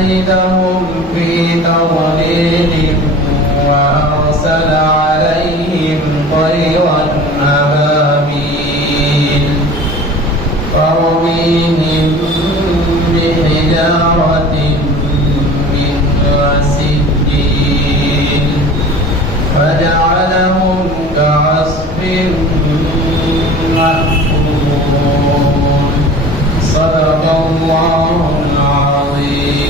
كيدهم في تضليل وأرسل عليهم طيرا أبابيل ترميهم بحجارة من سجيل فجعلهم كعصف مأكول صدق الله العظيم.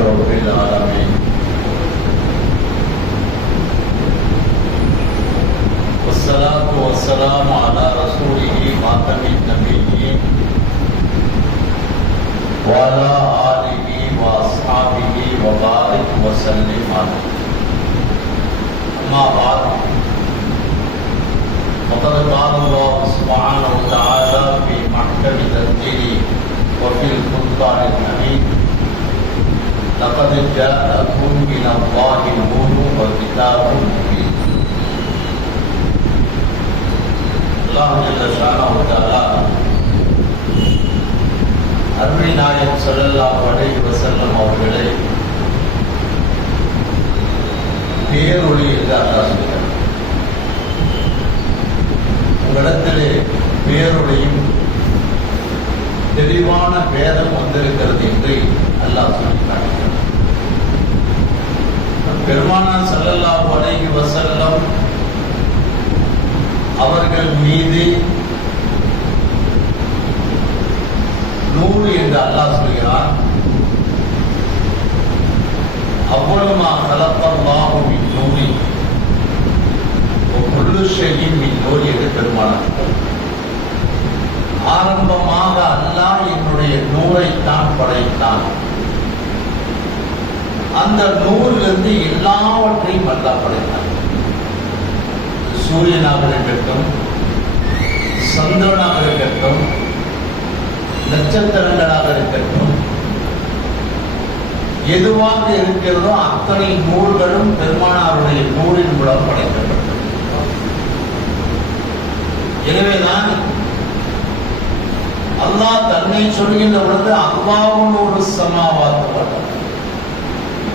رب العالمين والصلاة والسلام على رسوله خاتم النبيين وعلى آله وأصحابه وبارك وسلم عليه. أما بعد فقد قال الله سبحانه وتعالى في محكم تنزيله وفي الفرقان الحميد لقد جاءكم من الله نور وكتاب مبين. அல்லாஹ் ஜல்ல ஷானஹு வ தஆலா அருமை நாயகம் ஸல்லல்லாஹு அலைஹி வஸல்லம் அவர்களை பேரொளி என்று அல்லாஹ் சொல்கிறார். உங்களிடத்திலே பேரொளியும் தெளிவான வேதம் வந்திருக்கிறது என்று அல்லாஹ் சொல்லி காட்டுகிறார். பெருமானார் ஸல்லல்லாஹு அலைஹி வஸல்லம் அவர்கள் மீது நூறு என்று அல்லாஹ் சொல்கிறார். அவ்வளவுமா கலப்பல்லாஹு மின் நூரி குல்லு ஷைஇன் மின் நூரி என்று பெருமானார். ஆரம்பமாக அல்லாஹ் என்னுடைய நூரைத்தான் படைத்தான். அந்த நூறிலிருந்து எல்லாவற்றையும் அல்லாஹ் படைத்தான். சூரியனாக இருக்கட்டும், சந்திரனாக இருக்கட்டும், நட்சத்திரங்களாக இருக்கட்டும், எதுவாக இருக்கிறதோ அத்தனை நூல்களும் பெருமானாருடைய நூலின் மூலம் படைக்கப்பட்டது. எனவேதான் அல்லாஹ் தன்னை சொல்கின்ற பொழுது அல்லாஹ்வுன் நூறு சமாவாத்து,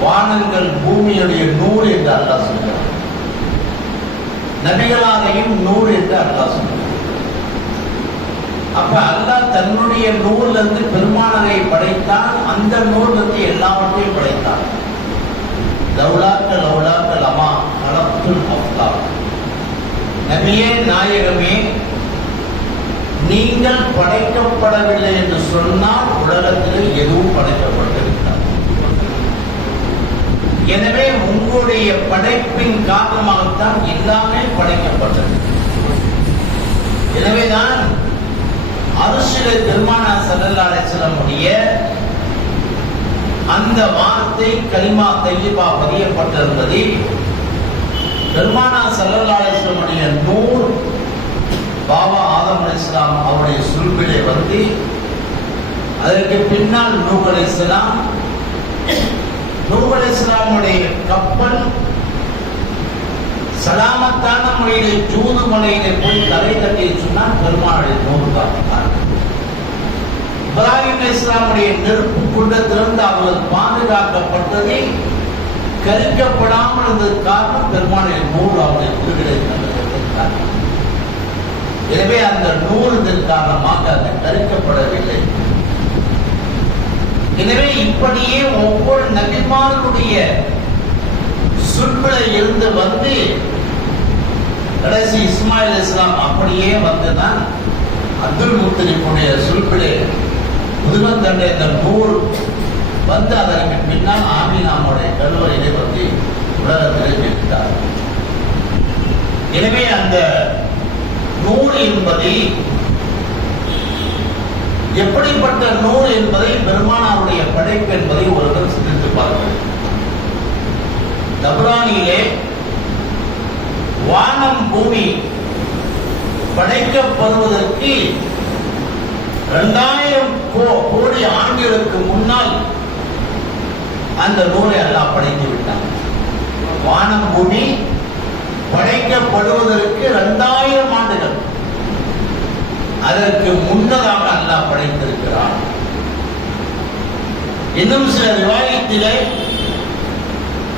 வானங்கள் பூமியுடைய நூறு என்று அல்லாஹ் சொல்கிறார். நபிகளாரையும் நூறு என்று அல்லாஹ் சொல்கிறார். அப்ப அல்லாஹ் தன்னுடைய நூலிலிருந்து பெருமானரை படைத்தான். அந்த நூலிலிருந்து எல்லாவற்றையும் படைத்தான். லௌலாக்க லௌலாக்க லமா கலப்துல் அஃப்லாக். நபியே நாயகமே, நீங்கள் படைக்கப்படவில்லை என்று சொன்னால் உலகத்தில் எதுவும் படைக்கப்பட்டிருக்கிறார். எனவே உங்களுடைய படைப்பின் காரணமாகத்தான் எல்லாமே படைக்கப்பட்டது. எனவேதான் அர்ஷிலே பெருமானார் ஸல்லல்லாஹு அலைஹி வஸல்லம் உடைய அந்த வார்த்தை கலிமா தய்யிபா பதியப்பட்டிருந்தது. பெருமானார் ஸல்லல்லாஹு அலைஹி வஸல்லம் உடைய நூர் பாபா ஆதம் அலைஹிஸ்ஸலாம் அவருடைய சுல்பிலே வந்து அதற்கு பின்னால் நூஹ் அலைஹிஸ்ஸலாம், நூஹ் அலைஹிஸ்ஸலாமுடைய கப்பல் சலாமத்தான முறையிலே ஜூது மலையிலே போய் தலை தட்டி சொன்னால் பெருமாளுடைய நூறு தான். இப்ராஹிம் அலைஹிஸ்ஸலாமுடைய நெருப்பு குண்டத்திலிருந்து அவர்கள் பாதுகாக்கப்பட்டதை கரிக்கப்படாமல் இருந்தது காரணம் பெருமாளுடைய நூறு அவருடைய விடுதலை காரணம். எனவே அந்த நூறுதல் காரணமாக அது கரிக்கப்படவில்லை. எனவே இப்படியே ஒவ்வொரு நபிமார்களுடைய சுற்பில் இருந்து வந்து கடைசி இஸ்மாயில் அலைஹிஸ்ஸலாம் அப்படியே வந்துதான் அப்துல் முத்தலிபுடைய சுற்பிலே முதுகந்தண்டை இந்த நூறு வந்து அதற்கு பின்னால் ஆமீனாவுடைய கருவறையிலே வந்து உலகத்திலே விட்டார். எனவே அந்த நூறு என்பதை எப்படிப்பட்ட நூல் என்பதை பெருமானாருடைய படைப்பு என்பதை ஒருவர் சிந்தித்து பார்க்கிறார். தபரானியிலே வானம் பூமி படைக்கப்படுவதற்கு 2000 கோடி ஆண்டுகளுக்கு முன்னால் அந்த நூலை அல்லாஹ் படைத்து விட்டான். வானம் பூமி படைக்கப்படுவதற்கு 2000 ஆண்டுகள் அதற்கு முன்னதாக அல்லாஹ் படைத்திருக்கிறான். இன்னும் சில ரிவாயத்திலே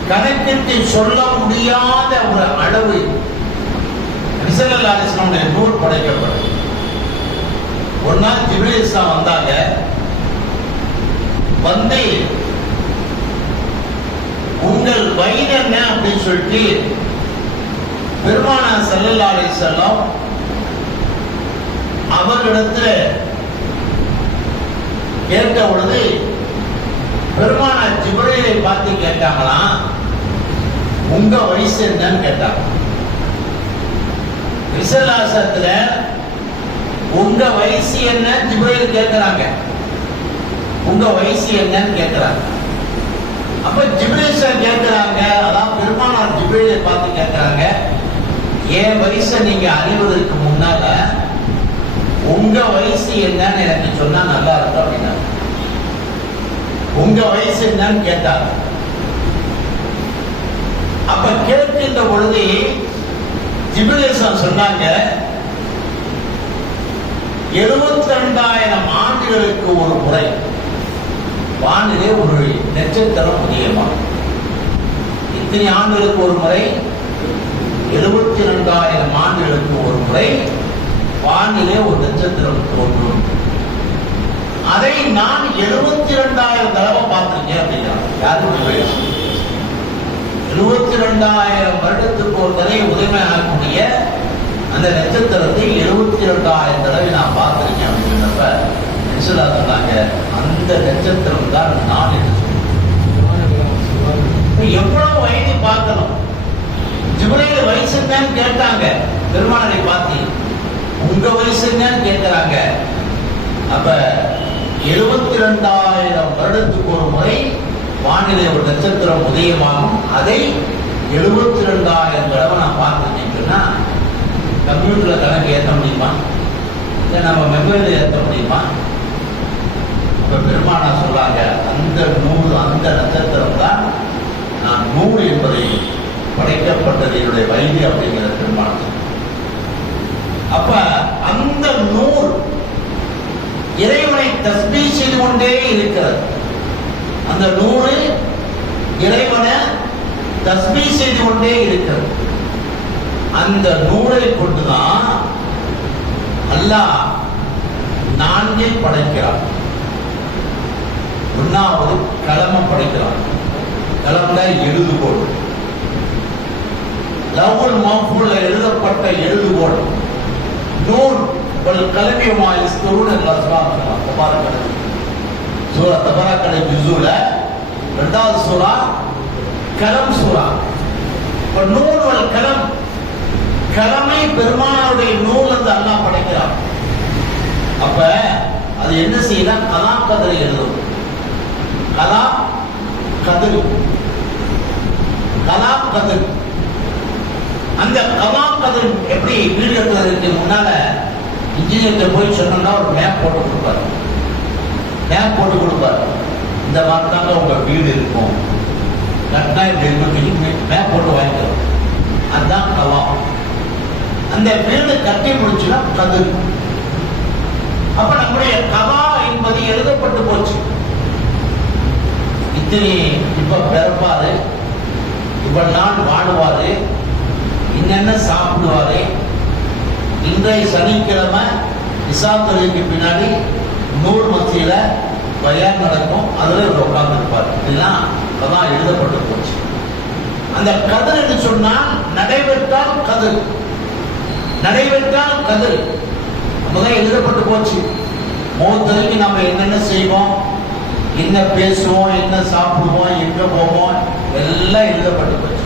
கணக்கிட்டு சொல்ல முடியாத ஒரு அளவு ஸல்லல்லாஹு அலைஹி வஸல்லம் நூல் படைக்கப்படும். ஒரு நாள் ஜிப்ரீல் இஸ்லாம் வந்தாங்க. வந்து உங்கள் வயது என்ன அப்படின்னு சொல்லிட்டு பெருமானார் ஸல்லல்லாஹு அலைஹி வஸல்லம் அவரிடத்துல கேட்ட பொழுது பெருமானார் ஜிப்ரீலை பார்த்து கேட்டாங்களாம், உங்க வயசு என்னன்னு கேட்டாங்க. விசலாசத்துல உங்க வயசு என்ன ஜிப்ரீல் கேட்கிறாங்க. உங்க வயசு என்னன்னு கேட்கிறாங்க. அப்ப ஜிப்ரீல் சார் கேட்கிறாங்க, அதான் பெருமானார் ஜிப்ரீலை பார்த்து கேட்கிறாங்க, என் வயசை நீங்க அறிவதற்கு முன்னால உங்க வயசு என்னன்னு எனக்கு சொன்னா நல்லா இருக்கும் அப்படின்னா. உங்க வயசு என்னன்னு கேட்டாங்க. அப்ப கேட்கின்ற பொழுது ஜிப்ரீல் சார் சொன்னாங்க, 72,000 ஆண்டுகளுக்கு ஒரு முறை வானிலே ஒரு நட்சத்திரம் உதயமாகும். இத்தனை ஆண்டுகளுக்கு ஒரு முறை, 72,000 ஆண்டுகளுக்கு ஒரு முறை வானிலே ஒரு நட்சத்திரம் தோன்றும். அதை நான் 72,000 தடவை பார்த்திருக்கேன் அப்படிங்கிறாங்க. யாருக்கு 72,000 வருடத்துக்கு ஒரு தடவை உதயமாகக்கூடிய அந்த நட்சத்திரத்தை 72,000 தடவை நான் பார்த்திருக்கேன் அப்படிங்கிறப்ப சொன்னாங்க, அந்த நட்சத்திரம் தான் நான் என்று சொல்றேன். எவ்வளவு வயது பார்க்கணும். ஜிப்ரீல் வயசு என்னன்னு கேட்டாங்க. பெருமானாரை பார்த்து உங்க வயசு என்னன்னு கேட்கிறாங்க. அப்ப 72,000 வருடத்துக்கு ஒரு முறை வானிலை ஒரு நட்சத்திரம் உதயமாகும். அதை 72,000 தடவை நான் பார்த்துட்டீங்கன்னா கம்ப்யூட்டர்ல கணக்கு ஏற்ற முடியுமா? இல்லை நம்ம மெமரியில் ஏற்ற முடியுமா? அப்ப பெருமானா சொல்றாங்க, அந்த நூல் அந்த நட்சத்திரம் தான் நான் நூல் என்பதை படைக்கப்பட்டது என்னுடைய வயது அப்படிங்கிற பெருமானம். அப்ப அந்த நூல் இறைவனை தஸ்பீஹ் செய்து கொண்டே இருக்கிறது. அந்த நூறு இறைவனை தஸ்பீஹ் செய்து கொண்டே இருக்கிறது. அந்த நூலை கொண்டுதான் அல்லாஹ் 4 படைக்கிறான். ஒன்னாவது கலமம் படைக்கிறான். கலம்ல எழுதுகோள், லவ்வுல் மஹ்ஃபூல்ல எழுதப்பட்ட எழுதுகோள். நூல் வல் கலமி வமா யஸ்தூரூன தபாரக சூரா தபாரக ஜுஸுல 2வது சூரா கலம் சூரா. நூல் வல் கலம், கலமை பெருமானாருடைய நூல் வந்து அல்லாஹ் படைக்கிறான். அப்ப அது என்ன செய்யலாம்? கலாம் கதிரை எழுதும். கலாம் கதிர், கலாம் கதிர். அந்த கலாம் கதிர் எப்படி வீடு கட்டுறதுக்கு முன்னால இன்ஜினியர்கிட்ட போய் சொன்னோம்னா ஒரு மேப் போட்டு கொடுப்பாரு. மேப் போட்டு கொடுப்பாரு. இந்த மாதிரி தாங்க உங்க வீடு இருக்கும், கட்டினா இப்படி இருக்கும், மேப் போட்டு வாங்கிக்கிறோம். அதுதான் கலாம். அந்த வீடு கட்டி முடிச்சுன்னா கதிர். அப்ப நம்முடைய கலா என்பது எழுதப்பட்டு போச்சு. இத்தனை இப்ப பிறப்பாரு, இவ்வளவு நாள் வாழுவாரு, என்னென்ன சாப்பிடுவாரு, இன்றைய சனிக்கிழமை இசா தொழுகைக்கு பின்னாடி நூல் மத்தியில பயான் நடக்கும், அதுல இவர் உட்கார்ந்து இருப்பார். இதெல்லாம் அதான் எழுதப்பட்டு போச்சு. அந்த கதிர் என்று சொன்னால் நடைபெற்றால் கதிர், நடைபெற்றால் கதிர் முதல் எழுதப்பட்டு போச்சு. மௌத்தலைக்கு நம்ம என்னென்ன செய்வோம், என்ன பேசுவோம், என்ன சாப்பிடுவோம், எங்க போவோம், எல்லாம் எழுதப்பட்டு போச்சு.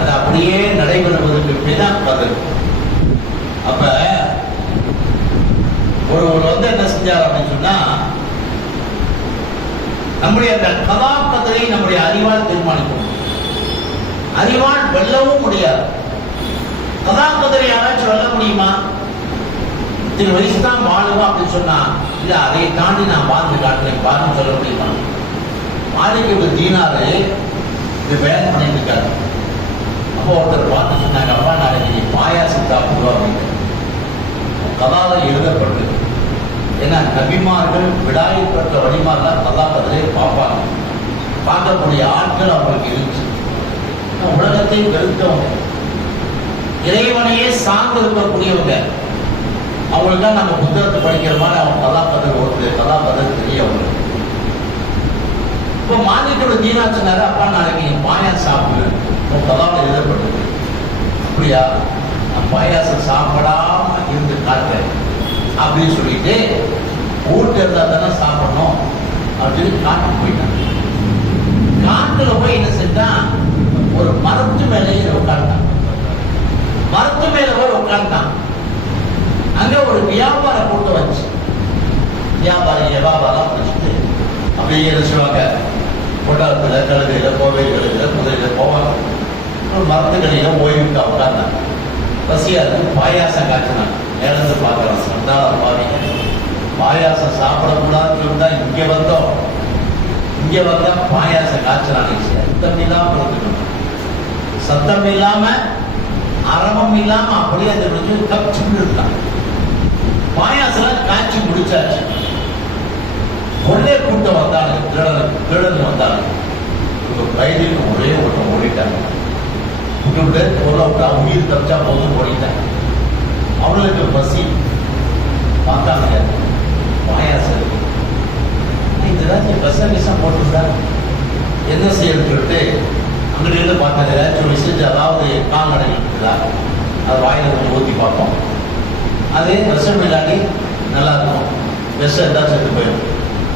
அது அப்படியே நடைபெறுவதற்கு பின்னால் கதிர். அப்ப ஒருவர் வந்து என்ன செஞ்சார் அப்படின்னு சொன்னா, நம்முடைய அந்த கதாபத்திரை நம்முடைய அறிவால் தீர்மானிக்கும். அறிவால் வெல்லவும் முடியாது. கதாபத்திரை யாராச்சும் வெல்ல முடியுமா? இத்தனை வயசு தான் வாழுவா அப்படின்னு சொன்னா, இல்ல அதை தாண்டி நான் வாழ்ந்து காட்டுறேன் பாருன்னு சொல்ல முடியுமா? மாலிக் இப்னு தீனாரு இது பயன் பண்ணிட்டு இருக்காரு. அப்போ ஒருத்தர் பார்த்து சொன்னாங்க, அப்பா நாளைக்கு நீ பாயாசம் சாப்பிடுவா அப்படின்னு. கதாவை எழுதப்பட்டு, ஏன்னா நபிமார்கள் விடாயப்பட்ட வழிமாரெல்லாம் கதாபத்திலே பார்ப்பாங்க. பார்க்கக்கூடிய ஆட்கள் அவங்களுக்கு இருந்துச்சு. உலகத்தையும் வெறுத்தவங்க, இறைவனையே சார்ந்து இருக்கக்கூடியவங்க, அவங்களுக்கு தான் நம்ம புத்தகத்தை படிக்கிற மாதிரி அவங்க கதாபத்திரம் ஓடுது, கதாபத்திரம் தெரியவங்க. இப்போ மாலிக்கோட தீனா சொன்னாரு, அப்பா நாளைக்கு நீ பாயாசம் சாப்பிடு, உன் கதாவில் எழுதப்பட்டது. அப்படியா, நான் பாயாசம் சாப்பிடாம இருந்து காட்டுறேன் அப்படின்னு சொல்லிட்டு, ஊட்ட இருந்தா தானே சாப்பிடணும் அப்படின்னு காட்டுக்கு போயிட்டான். காட்டுல போய் என்ன செஞ்சான், ஒரு மரத்து மேலேயே உட்கார்ந்தான். மரத்து மேல போய் உட்கார்ந்தான். அங்க ஒரு வியாபார கூட்டம் வச்சு, வியாபாரம் பிடிச்சிட்டு அப்படியே என்ன சொல்லுவாங்க, கொட்டாரத்துல கழுதையில கோவைகளில குதிரையில போவாங்க. ஒரு மரத்துக்கடியில ஓய்வுக்கு உட்கார்ந்தாங்க. பசியா இருக்கு, பாயாசம் காய்ச்சினாங்க. இழந்து பார்க்கலாம், சந்தாளம் பாவீங்க, பாயாசம் சாப்பிடக்கூடாதுன்னு சொல்லிட்டா இங்க வந்தோம். இங்க வந்தா பாயாசம் காய்ச்சலான சத்தம் இல்லாம இருந்துக்கணும். சத்தம் இல்லாம அரவம் இல்லாம அப்படியே அந்த கப்சுன்னு இருக்காங்க. பாயாசம் காய்ச்சி முடிச்சாச்சு. ஒரே கூட்டம் வந்தாங்க, திருடன் வந்தாங்க. கைதிக்கு ஒரே ஒருத்தம் ஓடிட்டாங்க. விட்டு உயிர் தப்பிச்சா போதும் ஓடிட்டாங்க. அவங்களுக்கு பசி பார்த்தாங்க, பாயாசம் இருக்கு. இந்த ஏதாச்சும் விஷம் போட்டுருந்தா என்ன செய்யறது சொல்லிட்டு அங்கிட்ட பார்த்தாங்க. ஏதாச்சும் விஷயம், அதாவது கால்நடைகள் இருக்குதா, அது வாயில ஊற்றி பார்ப்போம். அதே விஷம் இல்லாட்டி நல்லா இருக்கும், விஷம் இருந்தால் செத்து போயிடும்.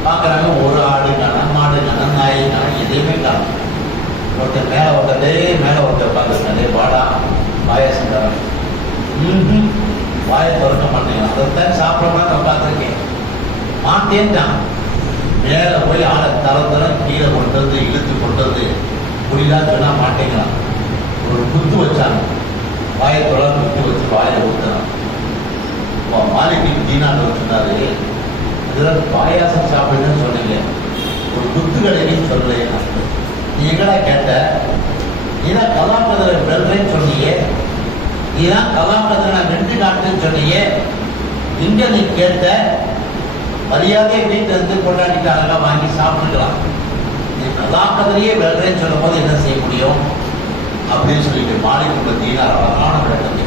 பார்க்குறாங்க, ஒரு ஆடு காணும், மாடு காணும், நாய் காணும், எதையுமே காணும். ஒருத்தர் மேலே ஒருத்தே மேலே ஒருத்தர் உட்காந்துருக்காரு, வாடா பாயாசம் தரேன். வாயை திறக்க மாட்டேங்க, அதைத்தான் சாப்பிடலாம் உட்காந்துருக்கேன். மாட்டேன்ட்டான். மேலே போய் ஆளை தரம் கீழே கொண்டு வந்து இழுத்து கொண்டு வந்து புரிதா சொன்னா மாட்டேங்கிறான். ஒரு குத்து வச்சாங்க, வாயை தொடர்ந்து குத்து வச்சு வாயை ஊத்துறான். மாலிக் இப்னு தீனார் சொன்னாரு, இதெல்லாம் பாயாசம் சாப்பிடுன்னு சொன்னீங்க, ஒரு குத்து கடைன்னு சொல்லலையே. நீ எங்கடா கேட்ட? நீதான் கதாபத்திர வெல்றேன்னு சொன்னீங்க, நீதான் கதாபத்திர நான் வென்று காட்டுன்னு சொன்னீங்க. இங்க நீ கேட்ட மரியாதையை வீட்டில் இருந்து கொண்டாடிட்டாங்க, வாங்கி சாப்பிட்டுக்கலாம். நீ கதாபத்திரையே வெல்றேன்னு சொல்லும் போது என்ன செய்ய முடியும் அப்படின்னு சொல்லிட்டு மாலிக் இப்னு தீனார் அழகான விளக்கத்தை.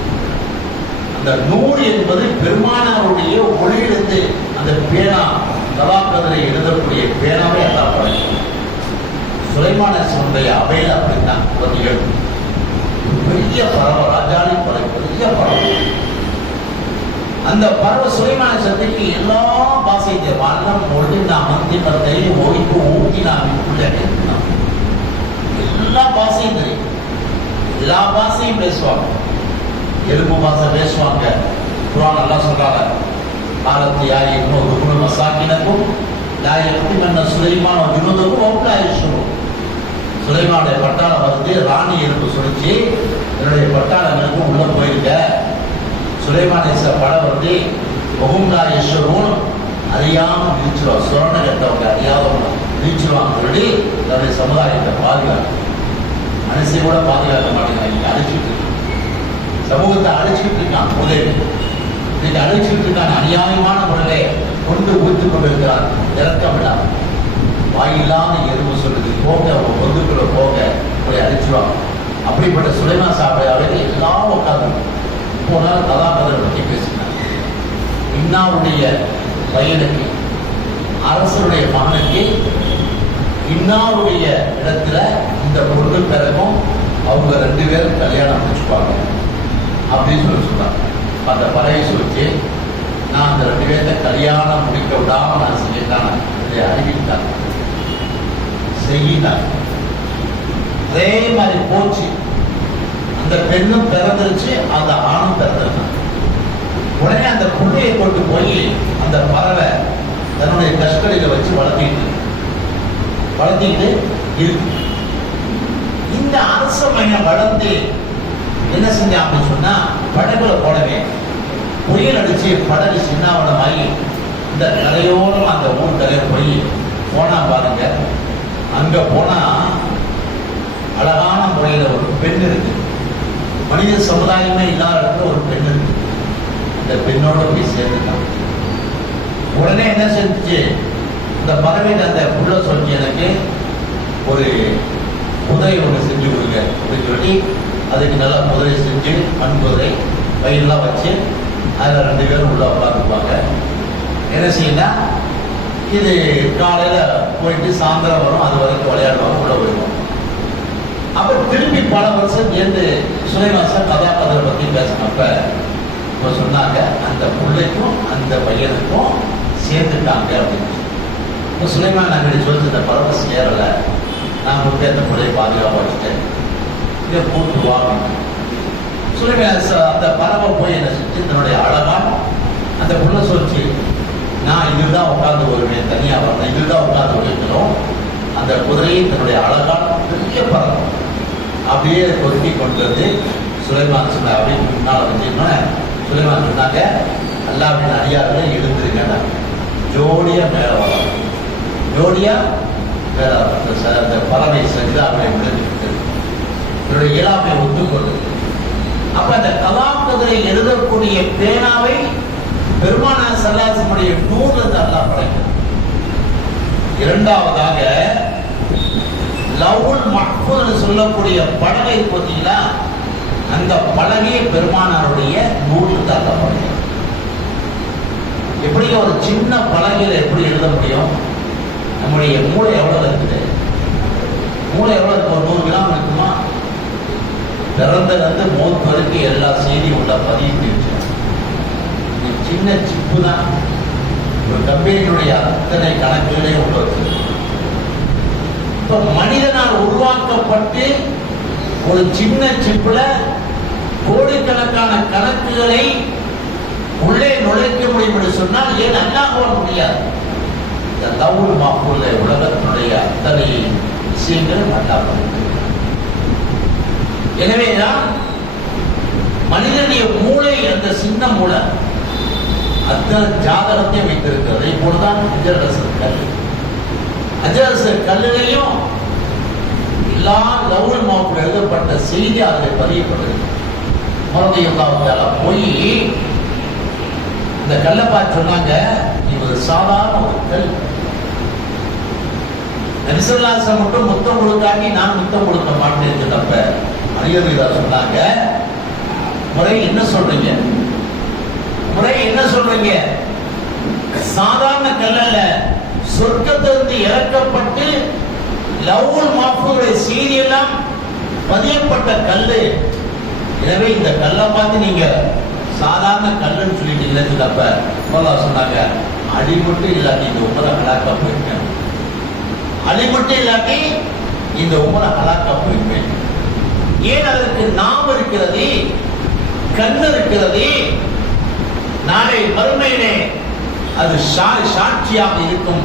அந்த நூல் என்பது பெருமானாருடைய ஒளியிலிருந்து அந்த பேனா, கதாபத்திரை எழுதக்கூடிய பேனாவே எல்லாம் படைக்கும். சுலைமானுடைய அவையில் அப்படித்தான் ஒரு நிகழ்வு. பெரிய பறவை, ராஜாலி பறவை, பெரிய பறவை. அந்த பறவை சுலைமான சந்தைக்கு எல்லா பாசையும் வண்ணம் மொழி நாம் மந்திரத்தை ஓய்வு ஊட்டி நாம் உள்ளிட்டான். எல்லா பாசையும் தெரியும், எல்லா பாசையும் பேசுவாங்க. எலும்பு பாசை பேசுவாங்க. குர்ஆன் நல்லா சொல்றாங்க, காலத்தியா இன்னொரு குழு மசாக்கினக்கும் நாயகத்தி மன்ன சுலைமான ஜுனுதுக்கும் ஒப்லாயிஷும். சுலைமானுடைய பட்டாளம் வந்து ராணி எலும்பு சொல்லிச்சு, என்னுடைய பட்டாளங்களுக்கும் உள்ள போயிருக்க. சுலைமானேச படம் வந்து ஒகும்லாயேஸ்வரும் அறியாம விழிச்சிருவாங்க. சுரண கட்டவங்க அறியாதவங்க விழிச்சிருவாங்க சொல்லி தன்னுடைய சமுதாயத்தை பாதுகாக்க. மனசை கூட பாதுகாக்க மாட்டேங்கிறாங்க, அழிச்சுட்டு இருக்கு. சமூகத்தை அழிச்சுட்டு இருக்கான் உதவி. இன்னைக்கு அழிச்சுட்டு இருக்கான், அநியாயமான முறையிலே கொண்டு ஊற்றி கொண்டிருக்கிறார். இறக்கம் இல்லாம வாயில்லாத எதுவும் சொல்லுது, போக அவங்க பொதுக்குள்ள போக போய் அழிச்சுவாங்க. அப்படிப்பட்ட சுலைமான் சாப்பிடாவே எல்லாம் உட்காந்து போனாலும் கதாபத்திரை பற்றி பேசினாங்க. இன்னாருடைய பையனுக்கு, அரசருடைய மகனுக்கு இன்னாருடைய இடத்துல இந்த பொருள் பிறகும் அவங்க 2 பேரும் கல்யாணம் முடிச்சுப்பாங்க அப்படின்னு சொல்லி சொன்னாங்க. அந்த பறவை சொல்லிச்சு, நான் அந்த 2 பேர்த்த கல்யாணம் முடிக்க விடாம நான் செஞ்சுட்டான இதை அறிவித்தாங்க, செய்யிட்டாங்க. அதே மாதிரி போச்சு. அந்த பெண்ணும் பிறந்துருச்சு, அந்த ஆணும் பிறந்திருந்தாங்க. உடனே அந்த புள்ளையை கொண்டு போய் அந்த பறவை தன்னுடைய கஷ்டடியில வச்சு வளர்த்திக்கிட்டு இருக்கு. இந்த அரச மையம் வளர்ந்து என்ன செஞ்சான் அப்படின்னு சொன்னா, படகுல போடவே புயல் அடிச்சு படகு சின்னாவனமாகி இந்த கரையோரம் அந்த ஊர் கரையை போய் போனா பாருங்க. அங்க போனா அழகான முறையில ஒரு பெண் இருக்கு. மனித சமுதாயமே இல்லாத இடத்துல ஒரு பெண் இருக்கு. இந்த பெண்ணோட போய் சேர்ந்துட்டான். உடனே என்ன செஞ்சுச்சு, இந்த பறவைக்கு அந்த புள்ள சொல்லி எனக்கு ஒரு குதிரை ஒன்று செஞ்சு கொடுங்க அப்படின்னு சொல்லி அதுக்கு நல்லா குதிரை செஞ்சு மண் குதிரை பயிரெல்லாம் வச்சு அதில் 2 பேரும் உள்ள உட்காந்துப்பாங்க. என்ன செய்யணும், இது காலையில போயிட்டு சாயந்தரம் வரும், அது வரைக்கும் விளையாடுவாங்க, உள்ள வருவோம். அப்புறம் திரும்பி பல வருஷம் சேர்ந்து சுலைமான் சார் கதாபாத்திரம் பத்தி பேசினப்ப இப்போ சொன்னாங்க, அந்த பிள்ளைக்கும் அந்த பையனுக்கும் சேர்ந்துட்டாங்க அப்படின்னு. இப்போ சுலைமான் நாங்கள் சொல்லி இந்த பறவை சேரலை, நான் போய் அந்த பிள்ளையை பாதுகாப்பாக வச்சுட்டேன், இதை கூட்டு வா அப்படின்னு. சுலைமான் அந்த பறவை போய் என்ன செஞ்சு தன்னுடைய அழகா அந்த புள்ள சொல்லிச்சு, நான் இதுதான் உட்கார்ந்து வருவேன், தனியாக வரேன், இதுதான் உட்கார்ந்து வைக்கணும். அந்த குதிரையை தன்னுடைய அழகான பெரிய பறவை அப்படியே கொத்தி கொண்டு வந்து சுலைமான் சொன்ன அப்படின்னு முன்னால் வச்சுன்னா சுலைமான் சொன்னாங்க, அல்லாஹ்வின் அடியார்களை எழுந்திருங்க, ஜோடியா மேல வரும், ஜோடியா மேல அந்த பறவை சஜிதாவை விழுந்துட்டு என்னுடைய இயலாமை ஒத்துக்கொள்ளுது. அப்ப அந்த கலாம் குதிரை எழுதக்கூடிய பேனாவை பெருமானார் ஸல்லல்லாஹு நூறு அல்லாஹ் படைக்கிறது. இரண்டாவதாக லவ்வுல் மஹ்ஃபூஸ் சொல்லக்கூடிய பலகை பார்த்தீங்களா, அந்த பலகையை பெருமானாருடைய நூலில் அல்லாஹ் படைக்கிறது. எப்படி ஒரு சின்ன பலகையில எப்படி எழுத முடியும்? நம்முடைய மூளை எவ்வளவு இருக்குது? மூளை எவ்வளவு இருக்கு? ஒரு 100 கிராம் இருக்குமா? பிறந்தது மௌத் வரைக்கும் எல்லா செய்தியும் உள்ள பதிவு வச்சு சின்ன சிப்பு தான் ஒரு கம்பெனியுடைய அத்தனை கணக்குகளே உள்ளது. இப்ப மனிதனால் உருவாக்கப்பட்டு ஒரு சின்ன சிப்புல கோடிக்கணக்கான கணக்குகளை உள்ளே நுழைக்க முடியும் என்று சொன்னால் ஏன் அல்லாஹ்வால் முடியாது? இந்த லவ்வுல் மஹ்ஃபூஸ்ல உலகத்தினுடைய அத்தனை விஷயங்களும் அல்லாஹ். எனவேதான் மனிதனுடைய மூளை அந்த சின்ன மூளை அத்தனை ஜாதகத்தை வைத்திருக்கிறது. இப்பொழுதுதான் அஜரசர் கல், அஜரசர் கல்லிலையும் எல்லா லவ்வுல் மஹ்ஃபூஸ் எழுதப்பட்ட செய்தி அதில் பதியப்படுது. மறுபடியும் போய் இந்த கல்லை பார்த்து சொன்னாங்க, இது சாதாரண ஒரு கல். நபிசல்லாச மட்டும் முத்தம் கொடுக்காட்டி நான் முத்தம் கொடுக்க மாட்டேன். அப்ப அலியபிதா சொன்னாங்க, முறை என்ன சொல்றீங்க? முறை என்ன சொல்றீங்க? சாதாரண கல்லல்ல, சொர்க்கத்திலிருந்து இறக்கப்பட்டு லவ்வுல் மஹ்ஃபூஸுடைய செய்தி எல்லாம் பதியப்பட்ட கல்லு. எனவே இந்த கல்லை பார்த்து நீங்க சாதாரண கல்லுன்னு சொல்லிட்டீங்கன்னு அப்ப அல்லாஹ் சொன்னாங்க, அடிமட்டு இல்லாட்டி இந்த உமரை ஹலாக்கா போயிருக்கேன், அடிமட்டு இல்லாட்டி இந்த உமரை ஹலாக்கா போயிருப்பேன். ஏன்? அதற்கு நாம் இருக்கிறது, கண் இருக்கிறது. நாளை மறுமையிலே அது சாட்சியாக இருக்கும்.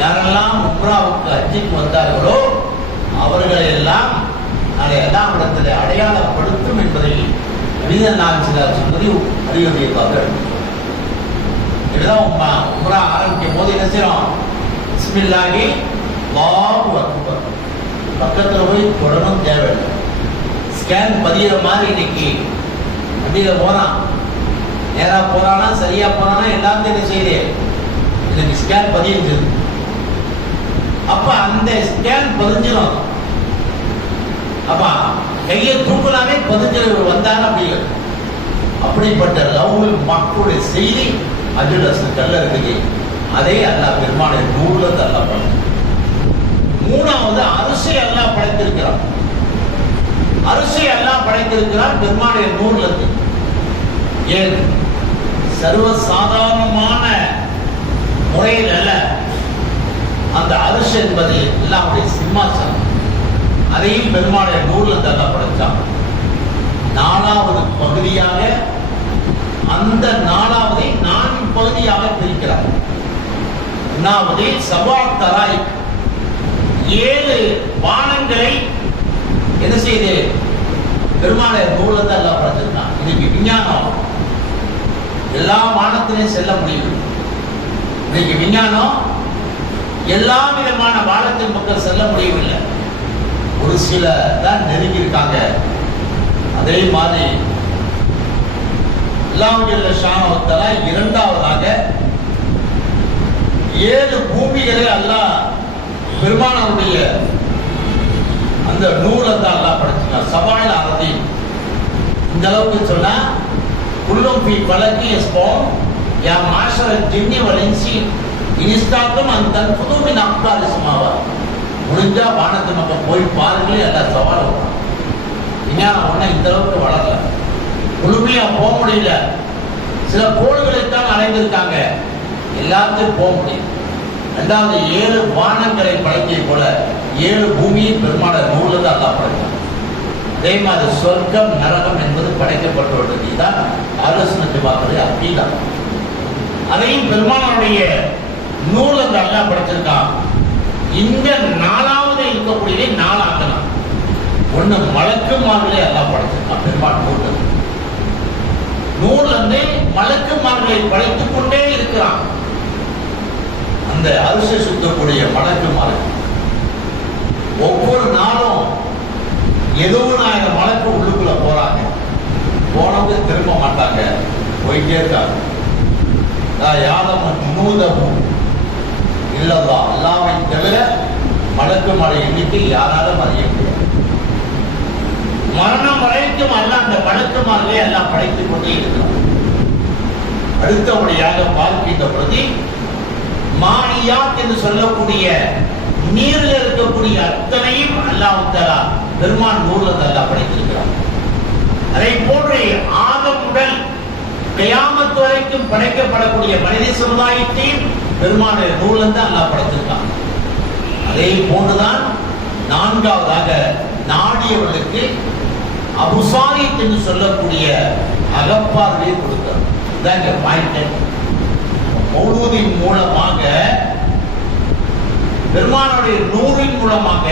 யாரெல்லாம் உம்ராவுக்கு ஹஜ்ஜுக்கு வந்தார்களோ அவர்களை எல்லாம் நாளை எல்லாம் இடத்துல அடையாளப்படுத்தும் என்பதை சொன்னதை அறிவுரையாக உம்ரா ஆரம்பிக்கும் போது என்ன செய்யறோம்? பிஸ்மில்லாஹி அல்லாஹு அக்பர். பக்கத்துல போய் தொடரும் தேவையில்லை. ஸ்கேன் பதிகிற மாதிரி இன்னைக்கு வண்டியில போறான், நேரா போறானா சரியா போறானா எல்லாத்தையும் என்ன செய்யுது, இன்னைக்கு ஸ்கேன் பதிஞ்சிருது. அப்ப அந்த ஸ்கேன் பதிஞ்சிடும். அப்ப கையை தூக்கலாமே பதிஞ்சிரு வந்தாலும் அப்படி அப்படிப்பட்ட லவ்வுல் மஹ்ஃபூஸுடைய செய்தி அஜரசர் கல்ல இருக்குது. அதே அல்லாஹ் பெருமானுடைய நூல்ல அல்லாஹ் படைத்தார். மூணாவது அரிசி அல்லாஹ் படைத்திருக்கிறான். அரிசி அல்லாஹ் படைத்திருக்கிறான் பெருமானுடைய நூல்ல. ஏன்? சர்வ சாதாரணமான முறையில் அல்ல. அந்த அரிசி என்பது அல்லாஹ்வுடைய சிம்மாசனம். அதையும் பெருமானுடைய நூல்ல அல்லாஹ் படைத்தான். நாலாவது பகுதியாக அந்த 4வது 4 பகுதியாக பிரிக்கிறார். ஒன்றாவது சபா தராய், 7 வானங்களை என்ன செய்து பெருமாளை நூலத்தை எல்லாம் படைச்சிருக்கான். இன்னைக்கு விஞ்ஞானம் எல்லா வானத்திலையும் செல்ல முடியும். இன்னைக்கு விஞ்ஞானம் எல்லா விதமான வானத்தின் மக்கள் செல்ல முடியவில்லை. ஒரு சில தான் நெருங்கி இருக்காங்க. அதே மாதிரி ஷானவத்தால 2வதாக 7 பூமிகளை அல்லாஹ் பெருமானுடைய அந்த நூலத்தை அல்லாஹ் படைச்சிருக்கான். சபாயில் அரதி இந்த அளவுக்கு சொன்னா குல்லும் ஃபீ பலகி யஸ்போம் யா மாஷரல் ஜின்னி வல் இன்சி இனிஸ்தாக்கும் அந்த புதுமின் அக்பார் இஸ்மாவா. முடிஞ்சா வானத்து மக்கள் போய் பாருங்களே, எல்லா சவால் வரும். விஞ்ஞானம் ஒண்ணா இந்த அளவுக்கு வளரல, முழுமையா போக முடியல. சில கோள்களைத்தான் அடைந்திருக்காங்க, எல்லாத்தையும் போக முடியும். 2வது 7 வானங்களை படைத்ததை போல 7 பூமியை பெருமாள நூலது அல்லாஹ் படைத்தார். அதே மாதிரி சொர்க்கம் நரகம் என்பது படைக்கப்பட்டுள்ளது. இதுதான் ஆலோசனை பார்க்கறது அக்கீதா. அதையும் பெருமானுடைய நூலது அல்லாஹ் படைச்சிருக்கான். இந்த 4வது இருக்கக்கூடிய 4 ஆக்கலாம். 1 மலக்குமார்களே அல்லாஹ் படைச்சிருக்கான். பெருமாள் நூல் வந்து மலக்குமார்களை படைத்துக் கொண்டே இருக்கிறான். அந்த அரிசி சுத்தக்கூடிய மலக்குமார்கள் ஒவ்வொரு நாளும் ஏதோ 1000 மலக்கு உள்ளுக்குள்ள போறாங்க. போனவங்க திரும்ப மாட்டாங்க, போயிட்டே இருக்காங்க. யாரும் நூதமும் இல்லவா அல்லாமை தவிர மலக்குமார எண்ணிக்கை யாராலும் அறிய முடியாது. மரணம் வரைக்கும் அல்ல அந்த மலக்குமார்களே எல்லாம் படைத்துக் கொண்டே இருக்கிறார். அடுத்தபடியாக பார்க்கின்ற பொழுது மானியாத் என்று சொல்லக்கூடிய நீரில் இருக்கக்கூடிய அத்தனையும் அல்லாஹ் தஆலா பெருமான் நூலத்தை அல்லாஹ் படைத்திருக்கிறார். அதை போன்று ஆதம் முதல் கியாமத் வரைக்கும் படைக்கப்படக்கூடிய மனித சமுதாயத்தையும் பெருமான் நூலத்தை அல்லாஹ் படைத்திருக்கான். அதே போன்றுதான் 4வதாக நாடியவர்களுக்கு அபுசாரித் என்று சொல்லக்கூடிய அகப்பார்வையை கொடுத்தார். இதாங்க பாயிண்ட். மௌலூதின் மூலமாக பெருமானுடைய நூறின் மூலமாக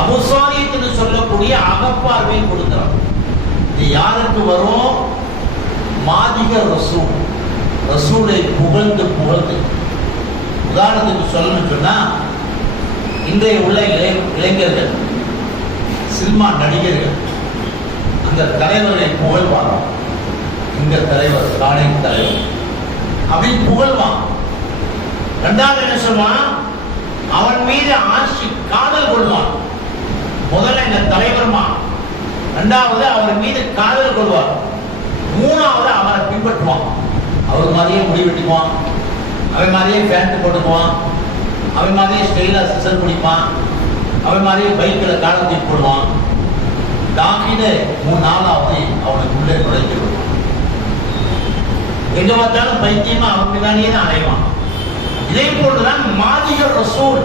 அபுசாரித் என்று சொல்லக்கூடிய அகப்பார்வையை கொடுக்கிறார். இது யாருக்கு வரும்? மாதிக ரசூல், ரசூலை புகழ்ந்து புகழ்ந்து. உதாரணத்துக்கு சொல்லணும்னு சொன்னா, இன்றைய உள்ள இளைஞர்கள், சினிமா நடிகர்கள் அந்த தலைவர்களை புகழ்வாங்க. இந்த தலைவர் காணை தலைவர் அப்படின்னு புகழ்வான். 2வது என்ன சொல்வான்? அவன் மீது ஆட்சி காதல் கொள்வான். முதல்ல இந்த தலைவர்மா, 2வது அவர் மீது காதல் கொள்வார், 3வது அவரை பின்பற்றுவான். அவர் மாதிரியே முடி வெட்டிக்குவான், அவன் மாதிரியே பேண்ட் போட்டுக்குவான், அவன் மாதிரியே ஸ்டைலா சிசர் பிடிப்பான், அவன் மாதிரியே பைக்கில் காலத்தை போடுவான். தாக்கிட 3-4வது அவனுக்கு உள்ளே நுழைத்து விடுவான். எங்க பார்த்தாலும் பைத்தியமா அவன் மீதானே தான் அடைவான். இதே போன்றுதான் மாதிக ரசூல்,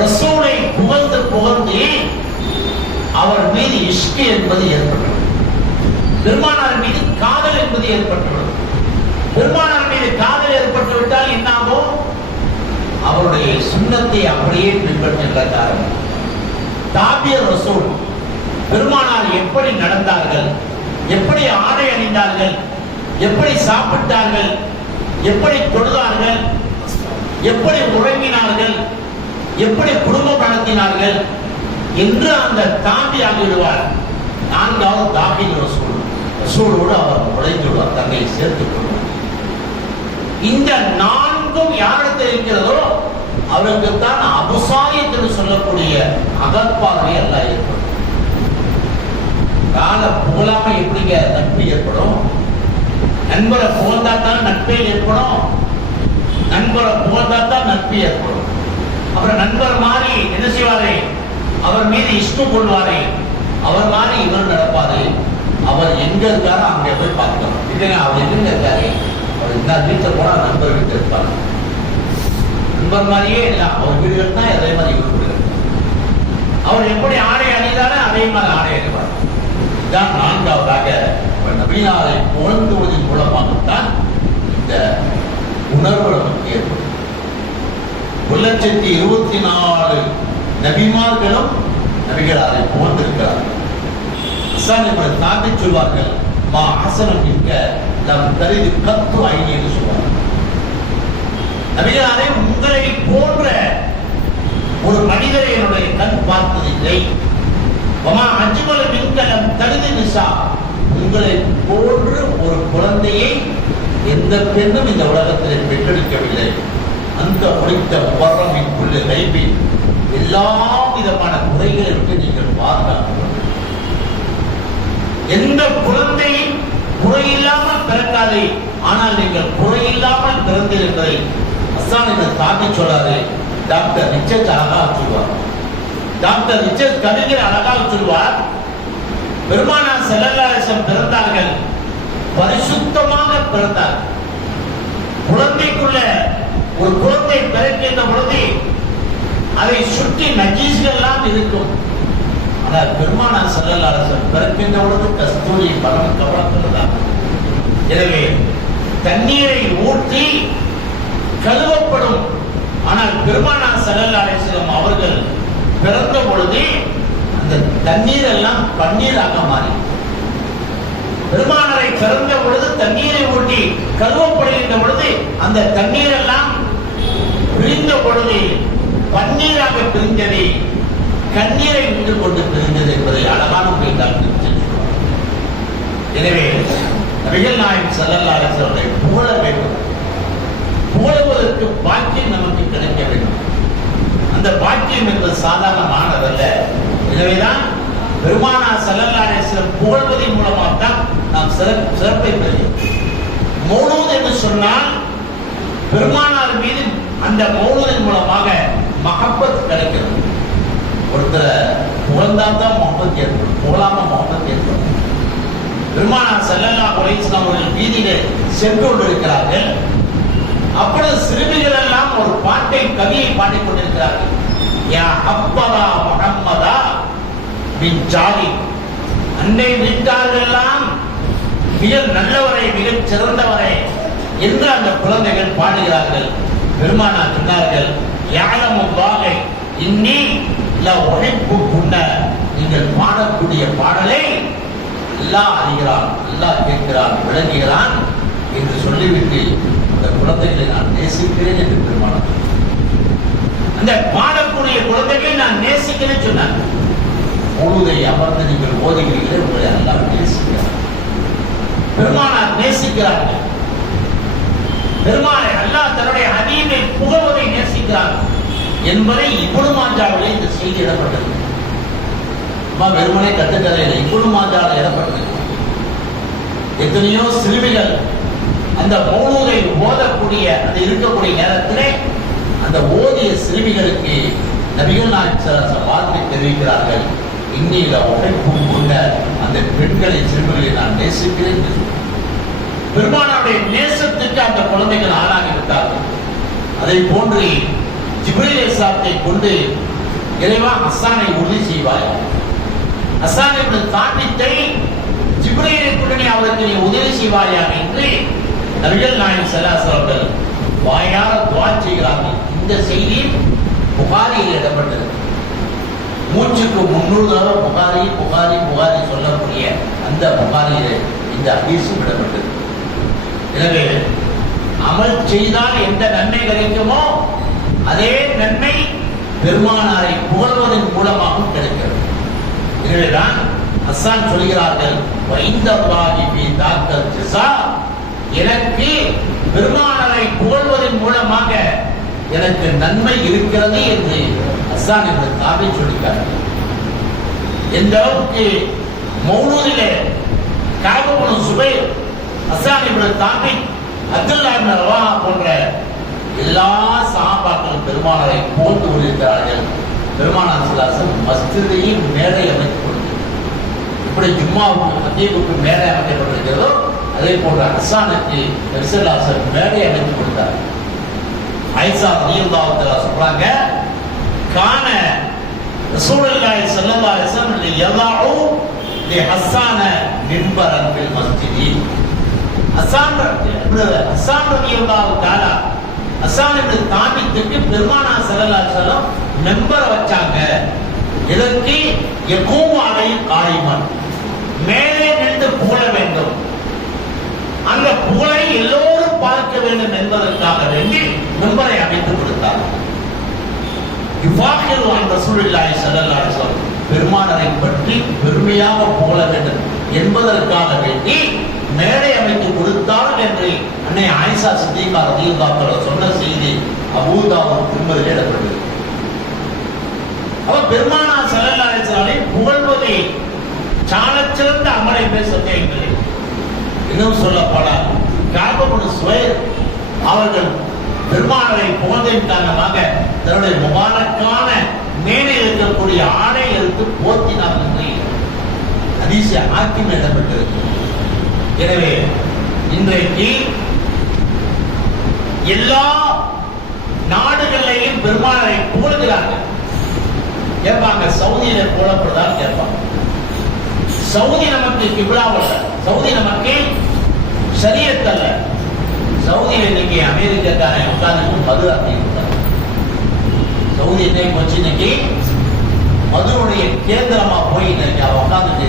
ரசூலை புகழ்ந்து புகழ்ந்து அவர் மீது இஷ்கு என்பது ஏற்பட்டுள்ளது. பெருமானார் மீது காதல் என்பது ஏற்பட்டுள்ளது. பெருமானார் மீது காதல் ஏற்பட்டுவிட்டால் என்ன ஆகும்? அவருடைய சுண்ணத்தை அப்படியே பின்பற்றுகிற காரணம். தாபிய ரசூல், பெருமானார் எப்படி நடந்தார்கள், எப்படி ஆடை அணிந்தார்கள், எப்படி சாப்பிட்டார்கள், எப்படி தொழுதார்கள், எப்படி உறங்கினார்கள், எப்படி குடும்பம் நடத்தினார்கள் என்று அந்த தாண்டி ஆகிவிடுவார். 4வது தாபிய ரசூல், ரசூலோடு அவர் நுழைந்து விடுவார், தன்னை சேர்த்துக் கொள்வார். இந்த 4ம் யாரிடத்தில் இருக்கிறதோ அவருக்குத்தான் அபுசாரித் என்று சொல்லக்கூடிய அகப்பார்வை எல்லாம் ஏற்படும். கால புகழாம எப்படிங்க நட்பு ஏற்படும்? நண்பரை புகழ்ந்தாத்தான் நட்பே ஏற்படும். நண்பரை புகழ்ந்தாத்தான் நட்பு ஏற்படும். அப்புறம் நண்பர் மாதிரி என்ன செய்வாரு? அவர் மீது இஷ்டம் கொள்வாரு, அவர் மாதிரி இவர் நடப்பாரு. அவர் எங்க இருக்காரோ அங்கே போய் பார்க்கலாம். இல்லைங்க அவர் எங்க இருக்காரு? அவர் இந்த வீட்டில் போனா நண்பர் வீட்டில் இருப்பாரு. நண்பர் மாதிரியே இல்லை, அவர் வீடுகள் தான் அதே மாதிரி இவர் வீடுகள். அவர் எப்படி ஆடை அணிந்தாலும் அதே மாதிரி ஆடை அணிவார். இதான் நான்காவதாக நபிகளாரை புகழ்ந்துவதன் மூலமாகத்தான் இந்த உணர்வு நமக்கு ஏற்படும். 1,24,000 நபிமார்களும் நபிகளாரை புகழ்ந்திருக்கிறார்கள். தாண்டி சொல்வார்கள், மா ஹசனம் இருக்க நம் தரிது கத்து ஐநி என்று சொல்வார்கள். நபிகளாரே, உங்களை போன்ற ஒரு மனிதரை என்னுடைய கண் பார்த்ததில்லை. அஜ்மல மின்கலம் தரிது நிசா, உங்களை போன்று ஒரு குழந்தையை எந்த பெண்ணும் இந்த உலகத்தில் பெற்றெடுக்கவில்லை. அந்த முடித்த வர்றமிக்குள்ள கைவி எல்லா விதமான குறைகளை விட்டு நீங்கள் பாதுகாக்க. எந்த குழந்தை குறையில்லாமல் பிறக்காதே, ஆனால் நீங்கள் குறையில்லாமல் பிறந்தீர்கள் என்பதை அஸ்ஸான் தாண்டி சொல்லாது. டாக்டர் ரிச்சர்ட் அழகாக சொல்வார். டாக்டர் ரிச்சர்ட் கவிஞர் அழகாக சொல்வார், பெருமானார் ஸல்லல்லாஹு அலைஹி வஸல்லம் பிறந்தார்கள், பரிசுத்தமாக பிறந்தார்கள். குழந்தைக்குள்ள ஒரு குழந்தை பிறக்கின்ற பொழுது அதை சுற்றி நஜீஸ்கள் எல்லாம் இருக்கும். ஆனால் பெருமானார் ஸல்லல்லாஹு அலைஹி வஸல்லம் பிறக்கின்ற பொழுது கஸ்தூரி பலம் கவரப்படுகிறார். எனவே தண்ணீரை ஊற்றி கழுவப்படும். ஆனால் பெருமானார் ஸல்லல்லாஹு அலைஹி வஸல்லம் அவர்கள் பிறந்த பொழுது அந்த தண்ணீர் எல்லாம் பன்னீராக மாறி, பெருமானாரை பிறந்த பொழுது தண்ணீரை ஊட்டி கழுவப்படுகின்ற பொழுது அந்த தண்ணீர் எல்லாம் பிரிந்த பொழுது பன்னீராக பிரிந்தது, கண்ணீரை விட்டு கொண்டு பிரிந்தது என்பதை அழகான முறையில். எனவே நபிகள் நாயகம் ஸல்லல்லாஹு அலைஹி வஸல்லம் புகழ வேண்டும். புகழுவதற்கு பாக்கியம் நமக்கு கிடைக்க வேண்டும். அந்த பாக்கியம் என்பது சாதாரணமானதல்ல. எனவேதான் பெருமானார் ஸல்லல்லாஹு அலைஹி வஸல்லம் புகழ்வதன் மூலமாக தான் நாம் சிறப்பை பெறுகிறோம். மௌலூத் என்று சொன்னால் பெருமானார் மீது அந்த மௌலூதின் மூலமாக மஹப்பத் கிடைக்கிறது. ஒருத்தரை புகழ்ந்தால் தான் முகப்பத் ஏற்படும், புகழாம முகப்பத் ஏற்படும். பெருமானார் ஸல்லல்லாஹு அலைஹி வஸல்லம் அவர்கள் வீதியிலே சென்று கொண்டிருக்கிறார்கள். அப்பொழுது சிறுமிகள் எல்லாம் ஒரு பாட்டை, கவியை பாடிக் கொண்டிருக்கிறார்கள். யா அப்பதா முஹம்மதா பின் ஜாலி, அன்னை வீட்டார்கள் எல்லாம் மிக நல்லவரை, மிகச் சிறந்தவரை என்று அந்த குழந்தைகள் பாடுகிறார்கள். பெருமானார் சொன்னார்கள், யாலமுல்லாஹ் இன்னி லஉஹிப்புகுன்ன, நீங்கள் பாடக்கூடிய பாடலை அல்லாஹ் அறிகிறான், அல்லாஹ் கேட்கிறான், விளங்குகிறான் என்று சொல்லிவிட்டு அந்த குழந்தைகளை நான் நேசிக்கிறேன் என்று பெருமானார், அந்த பாடக்கூடிய குழந்தைகளை நான் நேசிக்கிறேன் சொன்னார். மௌலூதை அமர்ந்து நீங்கள் ஓதுகிறீர்களே, உங்களை அல்லாஹ் நேசிக்கிறார். பெருமானார் நேசிக்கிறார்கள். பெருமானை அல்லாஹ் தன்னுடைய ஹபீபை புகழ்வதை நேசிக்கிறார் என்பதை இப்னு மாஜாவிலே இந்த செய்தி இடப்பட்டது. வெறுமனே கட்டுக்கதையில் இப்னு மாஜாவில் இடப்பட்டது. எத்தனையோ சிறுமிகள் அந்த மௌலூதை ஓதக்கூடிய அந்த இருக்கக்கூடிய நேரத்திலே அந்த ஓதிய சிறுமிகளுக்கு நபிகள் நாயகம் ஸல்லல்லாஹு அலைஹி வஸல்லம் வாழ்த்தை தெரிவிக்கிறார்கள். இன்னில உழைப்பும் கொண்ட அந்த பெண்களை, சிறுமிகளை நான் நேசிக்கிறேன். பெருமானாருடைய நேசத்துக்கு அந்த குழந்தைகள் ஆளாகிவிட்டார்கள். அதை போன்று ஜிப்ரீல் அலைஹிஸ்ஸலாத்தை கொண்டு இறைவா ஹஸ்ஸானை உறுதி செய்வாய், ஹஸ்ஸானை தாண்டித்தை ஜிப்ரீலை கொண்டு நீ அவருக்கு நீ உதவி செய்வாயா என்று நபிகள் நாயகம் ஸல்லல்லாஹு அலைஹி வஸல்லம் அவர்கள் வாயார துஆ செய்கிறார்கள். இந்த செய்தி புகாரியில் இடப்பட்டது. மூச்சுக்கு 300 தடவை புகாரி புகாரி புகாரி சொல்லக்கூடிய அந்த புகாரியிலே இந்த ஹதீஸும் இடப்பட்டது. எனவே அமல் செய்தால் எந்த நன்மை கிடைக்குமோ அதே நன்மை பெருமானாரை புகழ்வதன் மூலமாகவும் கிடைக்கிறது. எனவேதான் ஹஸ்ஸான் சொல்கிறார்கள், வைந்தல்லாஹி ஃபீ தாக்கல் ஜஸா, எனக்கு பெருமானாரை புகழ்வதன் மூலமாக எனக்கு நன்மை இருக்கிறது என்று ஹஸ்ஸான் இப்னு தாபித் சொல்லிட்டார்கள். எந்த அளவுக்கு மௌலூதிலே கஅப் இப்னு சுபைர், ஹஸ்ஸான் இப்னு தாபித், அப்துல்லாஹ் இப்னு ரவாஹா போன்ற எல்லா சஹாபாக்களும் பெருமானாரை புகழ்ந்து கொண்டிருக்கிறார்கள். பெருமானார் ஸல்லல்லாஹு அலைஹி வஸல்லம் மஸ்ஜிதையும் மேடை அமைத்துக் கொடுத்தார். இப்படி ஜும்மாவுக்கு மதீபுக்கு மேடை அமைக்கப்பட்டிருக்கிறதோ அதே போன்ற ஹஸ்ஸானுக்கு நபி ஸல்லல்லாஹு அலைஹி வஸல்லம் மேடை அமைத்துக் கொடுத்தார். ஆயிஷா ரலியல்லாஹு தஆலா சொல்றாங்க, கான ரசூலுல்லாஹி ஸல்லல்லாஹு அலைஹி வஸல்லம் யதஉ ஹஸ்ஸான மின்பரன் ஃபில் மஸ்ஜிதி. ஹஸ்ஸான் ரலியல்லாஹு தஆலா ஹஸ்ஸான் இப்னு தாபித்துக்கு பெருமானார் ஸல்லல்லாஹு அலைஹி வஸல்லம் மெம்பரை வச்சாங்க. இதற்கு யகூமு அலைஹி காயிமன், மேலே நின்று புகழ வேண்டும், அந்த புகழை எல்லோரும் பார்க்க வேண்டும் என்பதற்காக வேண்டி மெம்பரை அமைத்து கொடுத்தார். யுஃபாஹிரு அன் ரசூலுல்லாஹி ஸல்லல்லாஹு அலைஹி வஸல்லம், பெருமானாரை பற்றி பெருமையாக புகழ வேண்டும் என்பதற்காக வேண்டி மேடை அமைத்து கொடுத்தார்கள் என்று அன்னை ஆயிஷா சித்திகா ரலியல்லாஹு அன்ஹா சொன்ன செய்தி அபூ தாவூத் திருமதியில் இடம்பெற்றது. அவர் பெருமானார் ஸல்லல்லாஹு அலைஹி வஸல்லம் புகழ்வதை சாலச்சிறந்த அமலை பேசுகிறேன். இன்னும் சொல்லப்படால் கஅப் இப்னு சுவைர் அவர்கள் பெருமானாரை புகழ்ந்ததன் காரணமாக தன்னுடைய முபாரக்கான மேலே இருக்கக்கூடிய ஆடை எடுத்து போர்த்தினார்கள் என்று ஹதீஸ் ஹாக்கிம் இடம்பெற்றிருக்கிறது. எனவே இன்றைக்கு எல்லா நாடுகளிலேயும் பெருமானாரை புகழ்கிறார்கள். கேட்பாங்க, சவுதியில புகழப்படுதான்னு கேட்பாங்க. சவுதி நமக்கு கிப்லாவல்ல, சவுதி நமக்கு ஷரியத் அல்ல. சவுதியில இன்னைக்கு அமெரிக்காக்காரன் உட்கார்ந்து மது அருந்திருக்கிறார். சவுதி இன்னைக்கு வச்சு இன்னைக்கு மதுவுடைய கேந்திரமா போய் இன்னைக்கு அவன் உட்கார்ந்துட்டு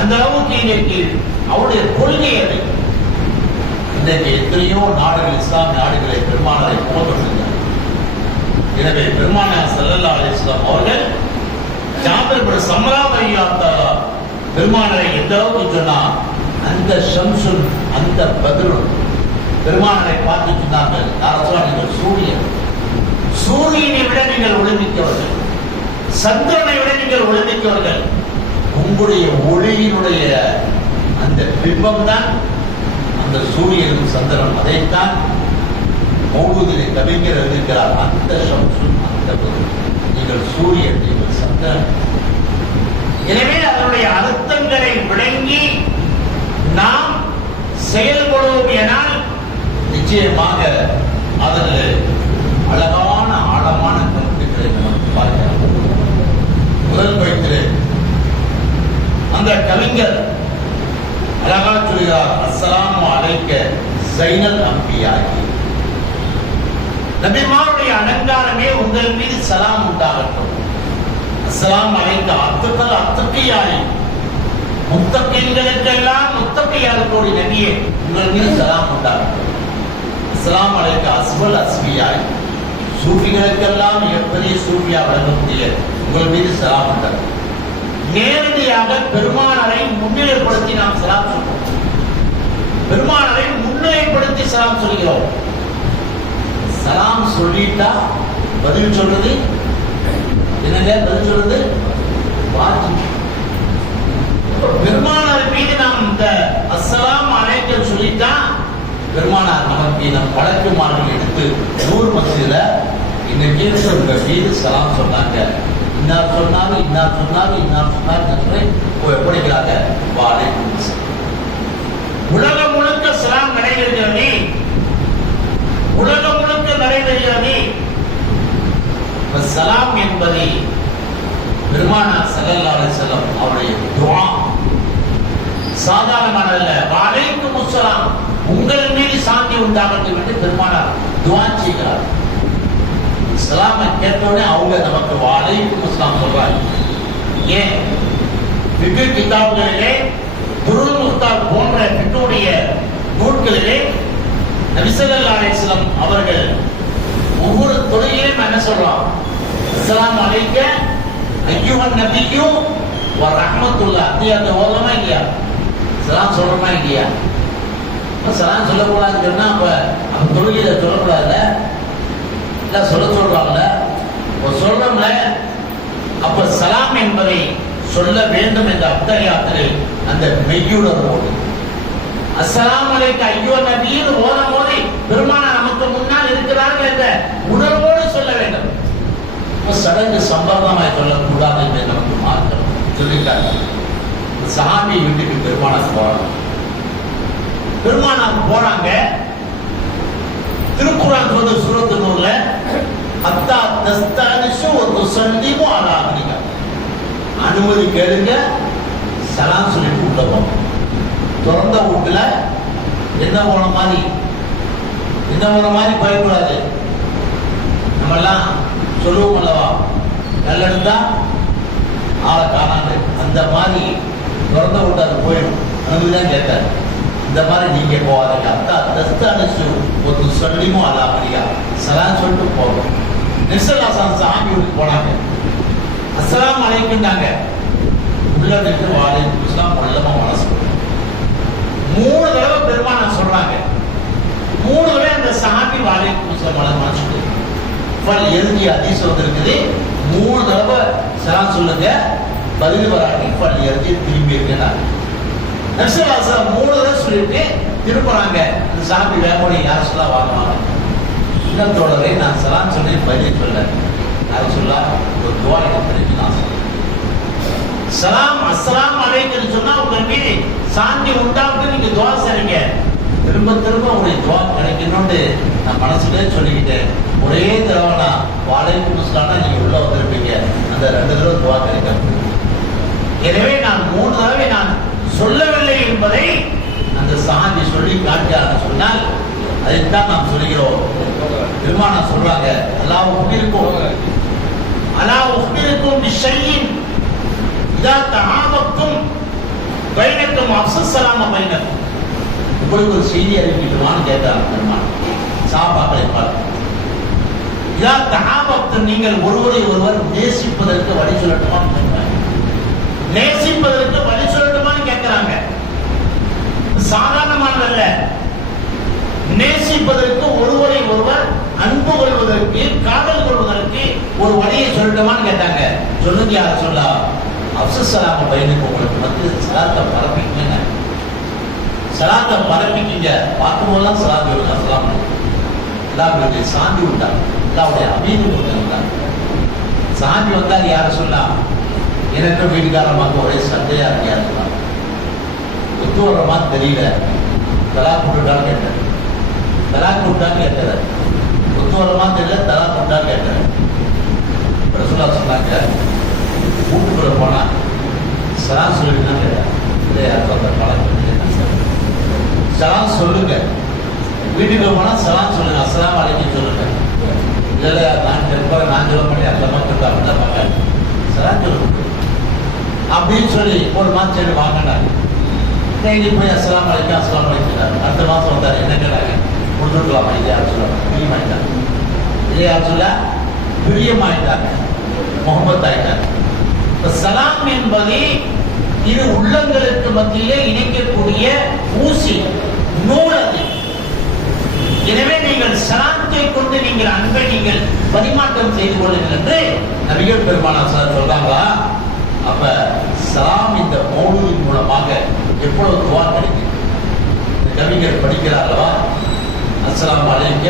அந்த அளவுக்கு இன்னைக்கு அவருடைய கொள்கை அது. இன்றைக்கு எத்தனையோ நாடுகள், இஸ்லாமிய நாடுகளை பெருமானாரை புகழ்ந்துள்ளார். எனவே பெருமானார் ஸல்லல்லாஹு அலைஹி வஸல்லம் அவர்கள் ஜாபிர் இப்னு சம்ரா ரலியல்லாஹு பெருமானாரை எந்த அளவுக்கு சொன்னா, அந்த ஷம்சுன் அந்த பத்ருன், பெருமானாரை பார்த்து சொன்னார்கள், நீங்கள் சூரியன், சூரியனை விட நீங்கள் ஒளிமிக்கவர்கள், சந்திரனை விட நீங்கள் ஒளிமிக்கவர்கள், உங்களுடைய ஒளியினுடைய அந்த பிம்பம் தான் அந்த சூரியனும் சந்திரனும். அதைத்தான் மௌலூதிலே கவிஞர் இருக்கிறார், அந்த ஷம்சுன் அந்த பத்ருன், நீங்கள் சூரியன், நீங்கள் சந்திரன். எனவே அதனுடைய அர்த்தங்களை விளங்கி நாம் செயல்படுவோம் எனால் நிச்சயமாக அதில் அழகான ஆழமான கருத்துக்களை நமக்கு பார்க்கலாம். முதல் பயிற்சிலே அந்த கவிஞர் அழகா சொல்கிறார், அஸ்ஸலாமு அலைக்க ஸைனல் அன்பியாகி, நபிமாருடைய அலங்காரமே உங்கள் மீது சலாம் உண்டாகட்டும். அஸ்ஸலாமு அலைக்க அத்துக்கள் அத்துக்கியாய், முத்தகீன்களுக்கெல்லாம் முத்தகியாருடைய நபியே உங்கள் மீது சலாம் உண்டாகட்டும். அஸ்ஸலாமு அலைக்க அஸ்வல் அஸ்பியாய், சூஃபிகளுக்கெல்லாம் மிகப்பெரிய சூஃபியா வழங்கக்கூடிய உங்கள் மீது சலாம் உண்டாகட்டும். நேரடியாக பெருமானாரை முன்னிலைப்படுத்தி நாம் சலாம் சொல்றோம். பெருமானாரை முன்னிலைப்படுத்தி சலாம் சொல்கிறோம். சலாம் சொல்லிட்டா பதில் சொல்றது என்னங்க? பதில் சொல்றது வாஜிப். பெருமானார் மீது நாம் இந்த அஸ்ஸலாமு அலைக்கும் சொல்லிட்டா பெருமானார் நமக்கு நம் பழக்கமானவர்கள் எடுத்து நூறு மஸ்ஜிதுல இன்னைக்கு உங்க மீது சலாம் சொன்னாங்க, இன்னார் சொன்னாரு, இன்னார் சொன்னாரு, இன்னார் சொன்னாரு எப்படிங்கிறாங்க. வலைக்கும் அஸ்ஸலாம். உலகம் முழுக்க சலாம் நடைபெறுகிறது, உலகம் முழுக்க நடைபெறுகிறது. சலாம் என்பதை பெருமானார் ஸல்லல்லாஹு அலைஹி வஸல்லம் அவருடைய துஆ சாதாரணமானதல்ல. வலைக்கும் அஸ்ஸலாம், உங்கள் மீது சாந்தி உண்டாகட்டும் என்று பெருமானார் துஆ செய்கிறார். சலாமை கேட்டவுடனே அவங்க நமக்கு வலைக்கும் அஸ்ஸலாம் சொல்றாங்க. ஏன்? ஃபிக்ஹ் கிதாபுகளிலே துருல் முஃப்தார் போன்ற ஃபிக்ஹுடைய நூல்களிலே நபி ஸல்லல்லாஹு அலைஹி வஸல்லம் அவர்கள் ஒவ்வொரு தொழுகையிலும் என்ன சொல்றோம்? அஸ்ஸலாமு அலைக்க ஐயுஹன் நபியு வ ரஹ்மத்துல்லாஹ். அந்த ஓதமா இல்லையா? சலாம் சொல்றோமா இல்லையா? சலாம் சொல்லக்கூடாதுன்னு சொன்னா அப்ப தொழுகையில சொல்லக்கூடாதுல்ல, இல்ல சொல்றாங்கல்ல, சொல்றோம்ல. அப்ப சலாம் என்பதை சொல்ல வேண்டும் என்ற அத்தகையாத்திரை அந்த மெய்யுணர்வோடு அஸ்ஸலாமு அலைக்க ஐயுஹன் நபின்னு ஓதும் போது பெருமானார் நமக்கு முன்னால் இருக்கிறார்கள் என்ற உணர்வோடு சொல்ல வேண்டும். சடங்கு சம்பந்தமாய் சொல்லக்கூடாது என்று நமக்கு மாற்றம் சொல்லிட்டாங்க. சஹாபி வீட்டுக்கு பெருமானார் போறாங்க. பெருமானார் போறாங்க. திருக்குர்ஆன் சொல்ற சூரத்து நூர்ல அத்தா தஸ்தானிஷு வ துஸல்லிமு அலா அஹ்லிகா, அனுமதி கேளுங்க, சலாம் சொல்லிட்டு உள்ள போங்க. திறந்த வீட்டுல என்ன போன மாதிரி போயக்கூடாது. நம்ம எல்லாம் சொல்லுவோம் அல்லவா, நல்லெடுத்தா ஆளை காணாது, அந்த மாதிரி திறந்த விட்டு அது போயிடும். அனுமதிதான் கேட்டார். இந்த மாதிரி நீங்க போவாதீங்க. அத்தா தஸ்தானசு ஒரு சொல்லிமோ அல்ல அப்படியா சலாம் சொல்லிட்டு போகும். நிர்சலாசன் சாமி வீட்டுக்கு போனாங்க. அஸ்ஸலாமு அலைக்கும்னாங்க. உள்ள நின்று வாழைக்கும் இஸ்லாம் உள்ளமா மனசு 3 தடவை பெருமானா சொல்றாங்க. 3 தடவை அந்த சாமி வாழைக்கும் இஸ்லாம் மனசு எழுதி அதிசயம் வந்திருக்குது. 3 தடவை சலாம் சொல்லுங்க, பதில் வராட்டி பல் எழுதி திரும்பி இருக்கிறாங்க. நர்சலாசன் 3 தடவை சொல்லிட்டு திருப்புறாங்க. அந்த சாமி வேமோடி யார் சொல்லா வாங்குவாங்க. இன்னத்தோடவே நான் சலாம் சொல்லி பதில் சொல்ல யார் சொல்லா ஒரு துவா எனக்கு நான் சொல்றேன். சலாம் அஸ்ஸலாமு அலைக்கும் சொன்னா உங்க மீது சாந்தி உண்டாவது நீங்க துவா செய்றீங்க. திரும்ப திரும்ப உங்களுடைய துவா கிடைக்கணும்னு நான் மனசுலேயே சொல்லிக்கிட்டேன். ஒரே தடவை நான் வாழைக்கும் முஸ்லாம்னா நீங்க உள்ள வந்திருப்பீங்க. அந்த 2 தடவை துவா கிடைக்கும். எனவே நான் 3 தடவை நான் சொல்லவில்லை என்பதை அந்த சாந்தி சொல்லி காட்டியார் சொன்னால் அதைத்தான் நாம் சொல்கிறோம். பெருமானா சொல்றாங்க, அல்லாஹ் உக்பிருக்கும் பிஷையின் இதா தஆபத்தும் பைனக்கும் அஃஸஸலாம பைனக்கும். உங்களுக்கு ஒரு செய்தி அறிவிக்கட்டுமான்னு கேட்டாங்க பெருமான் சஹாபாக்களை பார்த்து. இதா தஆபத்தும் நீங்கள் ஒருவரை ஒருவர் நேசிப்பதற்கு வழி சொல்லட்டுமான்னு கேட்கிறாங்க. நேசிப்பதற்கு வழி சொல்லட்டுமான்னு கேட்கிறாங்க. சாதாரணமானதல்ல. நேசிப்பதற்கு ஒருவரை ஒருவர் அன்பு கொள்வதற்கு காதல் கொள்வதற்கு ஒரு வழியை சொல்லட்டுமான்னு கேட்டாங்க. சொல்லுங்க யார் சொல்லா அஃஸஸலாம பைனக்கும். உங்களுக்கு மத்திய சலாத்தை பரப்பிக்கங்க. சலாத்தை பரப்பிக்கிங்க. பார்க்கும்போதெல்லாம் சலாத்து வருது. அஸ்ஸலாமு அலைக்கும். அல்லாஹ்வுடைய சாந்தி உண்டா, அல்லாஹ்வுடைய அமீது உண்டா. சாந்தி வந்தால் யார சொல்லலாம். எனக்கு வீட்டுக்காரமாக ஒரே சண்டையா இருக்கு. யார் சொல்லலாம் ஒத்து வர்ற மாதிரி தெரியல. தலாக் விட்டுட்டான்னு கேட்டேன். தலாக் விட்டான்னு கேட்டேன். ஒத்து வர்ற மாதிரி தெரியல. தலாக் விட்டான்னு கேட்டேன். ரசூலுல்லாஹ் சொன்னாங்க, வீட்டுக்குள்ள போனா சலாம் சொல்லிட்டு தான் கேட்டேன். இல்லையா அந்த பழக்கம் சலாம் சொல்லுங்க. வீட்டுக்குள்ள போனா சலாம் சொல்லுங்க, அஸ்ஸலாமு அலைக்கும் சொல்லுங்க. இல்ல நான் சொல்ல மாட்டேன். அந்த மக்கள் அந்த மக்கள் சலாம் சொல்லுங்க அப்படின்னு சொல்லி ஒரு மாதம் வாங்கினாங்க. டெய்லி போய் அஸ்ஸலாமு அலைக்கும் அஸ்ஸலாமு அலைக்கும். அடுத்த மாதம் வந்தார். என்ன கேட்டாங்க, கொடுத்துருக்கலாமா? இதே யார் சொல்லுவாங்க, பிரியமாயிட்டாங்க. இதே யார் சொல்ல பிரியமாயிட்டாங்க, முகமது ஆயிட்டாங்க. சலாம் என்பது இது உள்ளங்களுக்கு மத்தியிலே இணைக்கக்கூடிய ஊசி நூல். அது எனவே நீங்கள் சலாத்தை கொண்டு நீங்கள் அன்பை நீங்கள் பரிமாற்றம் செய்து கொள்ளுங்கள் என்று நபிகள் பெருமானார் சொல்றாங்களா. அப்ப சலாம் இந்த மௌலூதின் மூலமாக எவ்வளவு துவா கிடைக்கும். இந்த கவிஞர் படிக்கிறார்களா, அஸ்ஸலாமு அலைக்க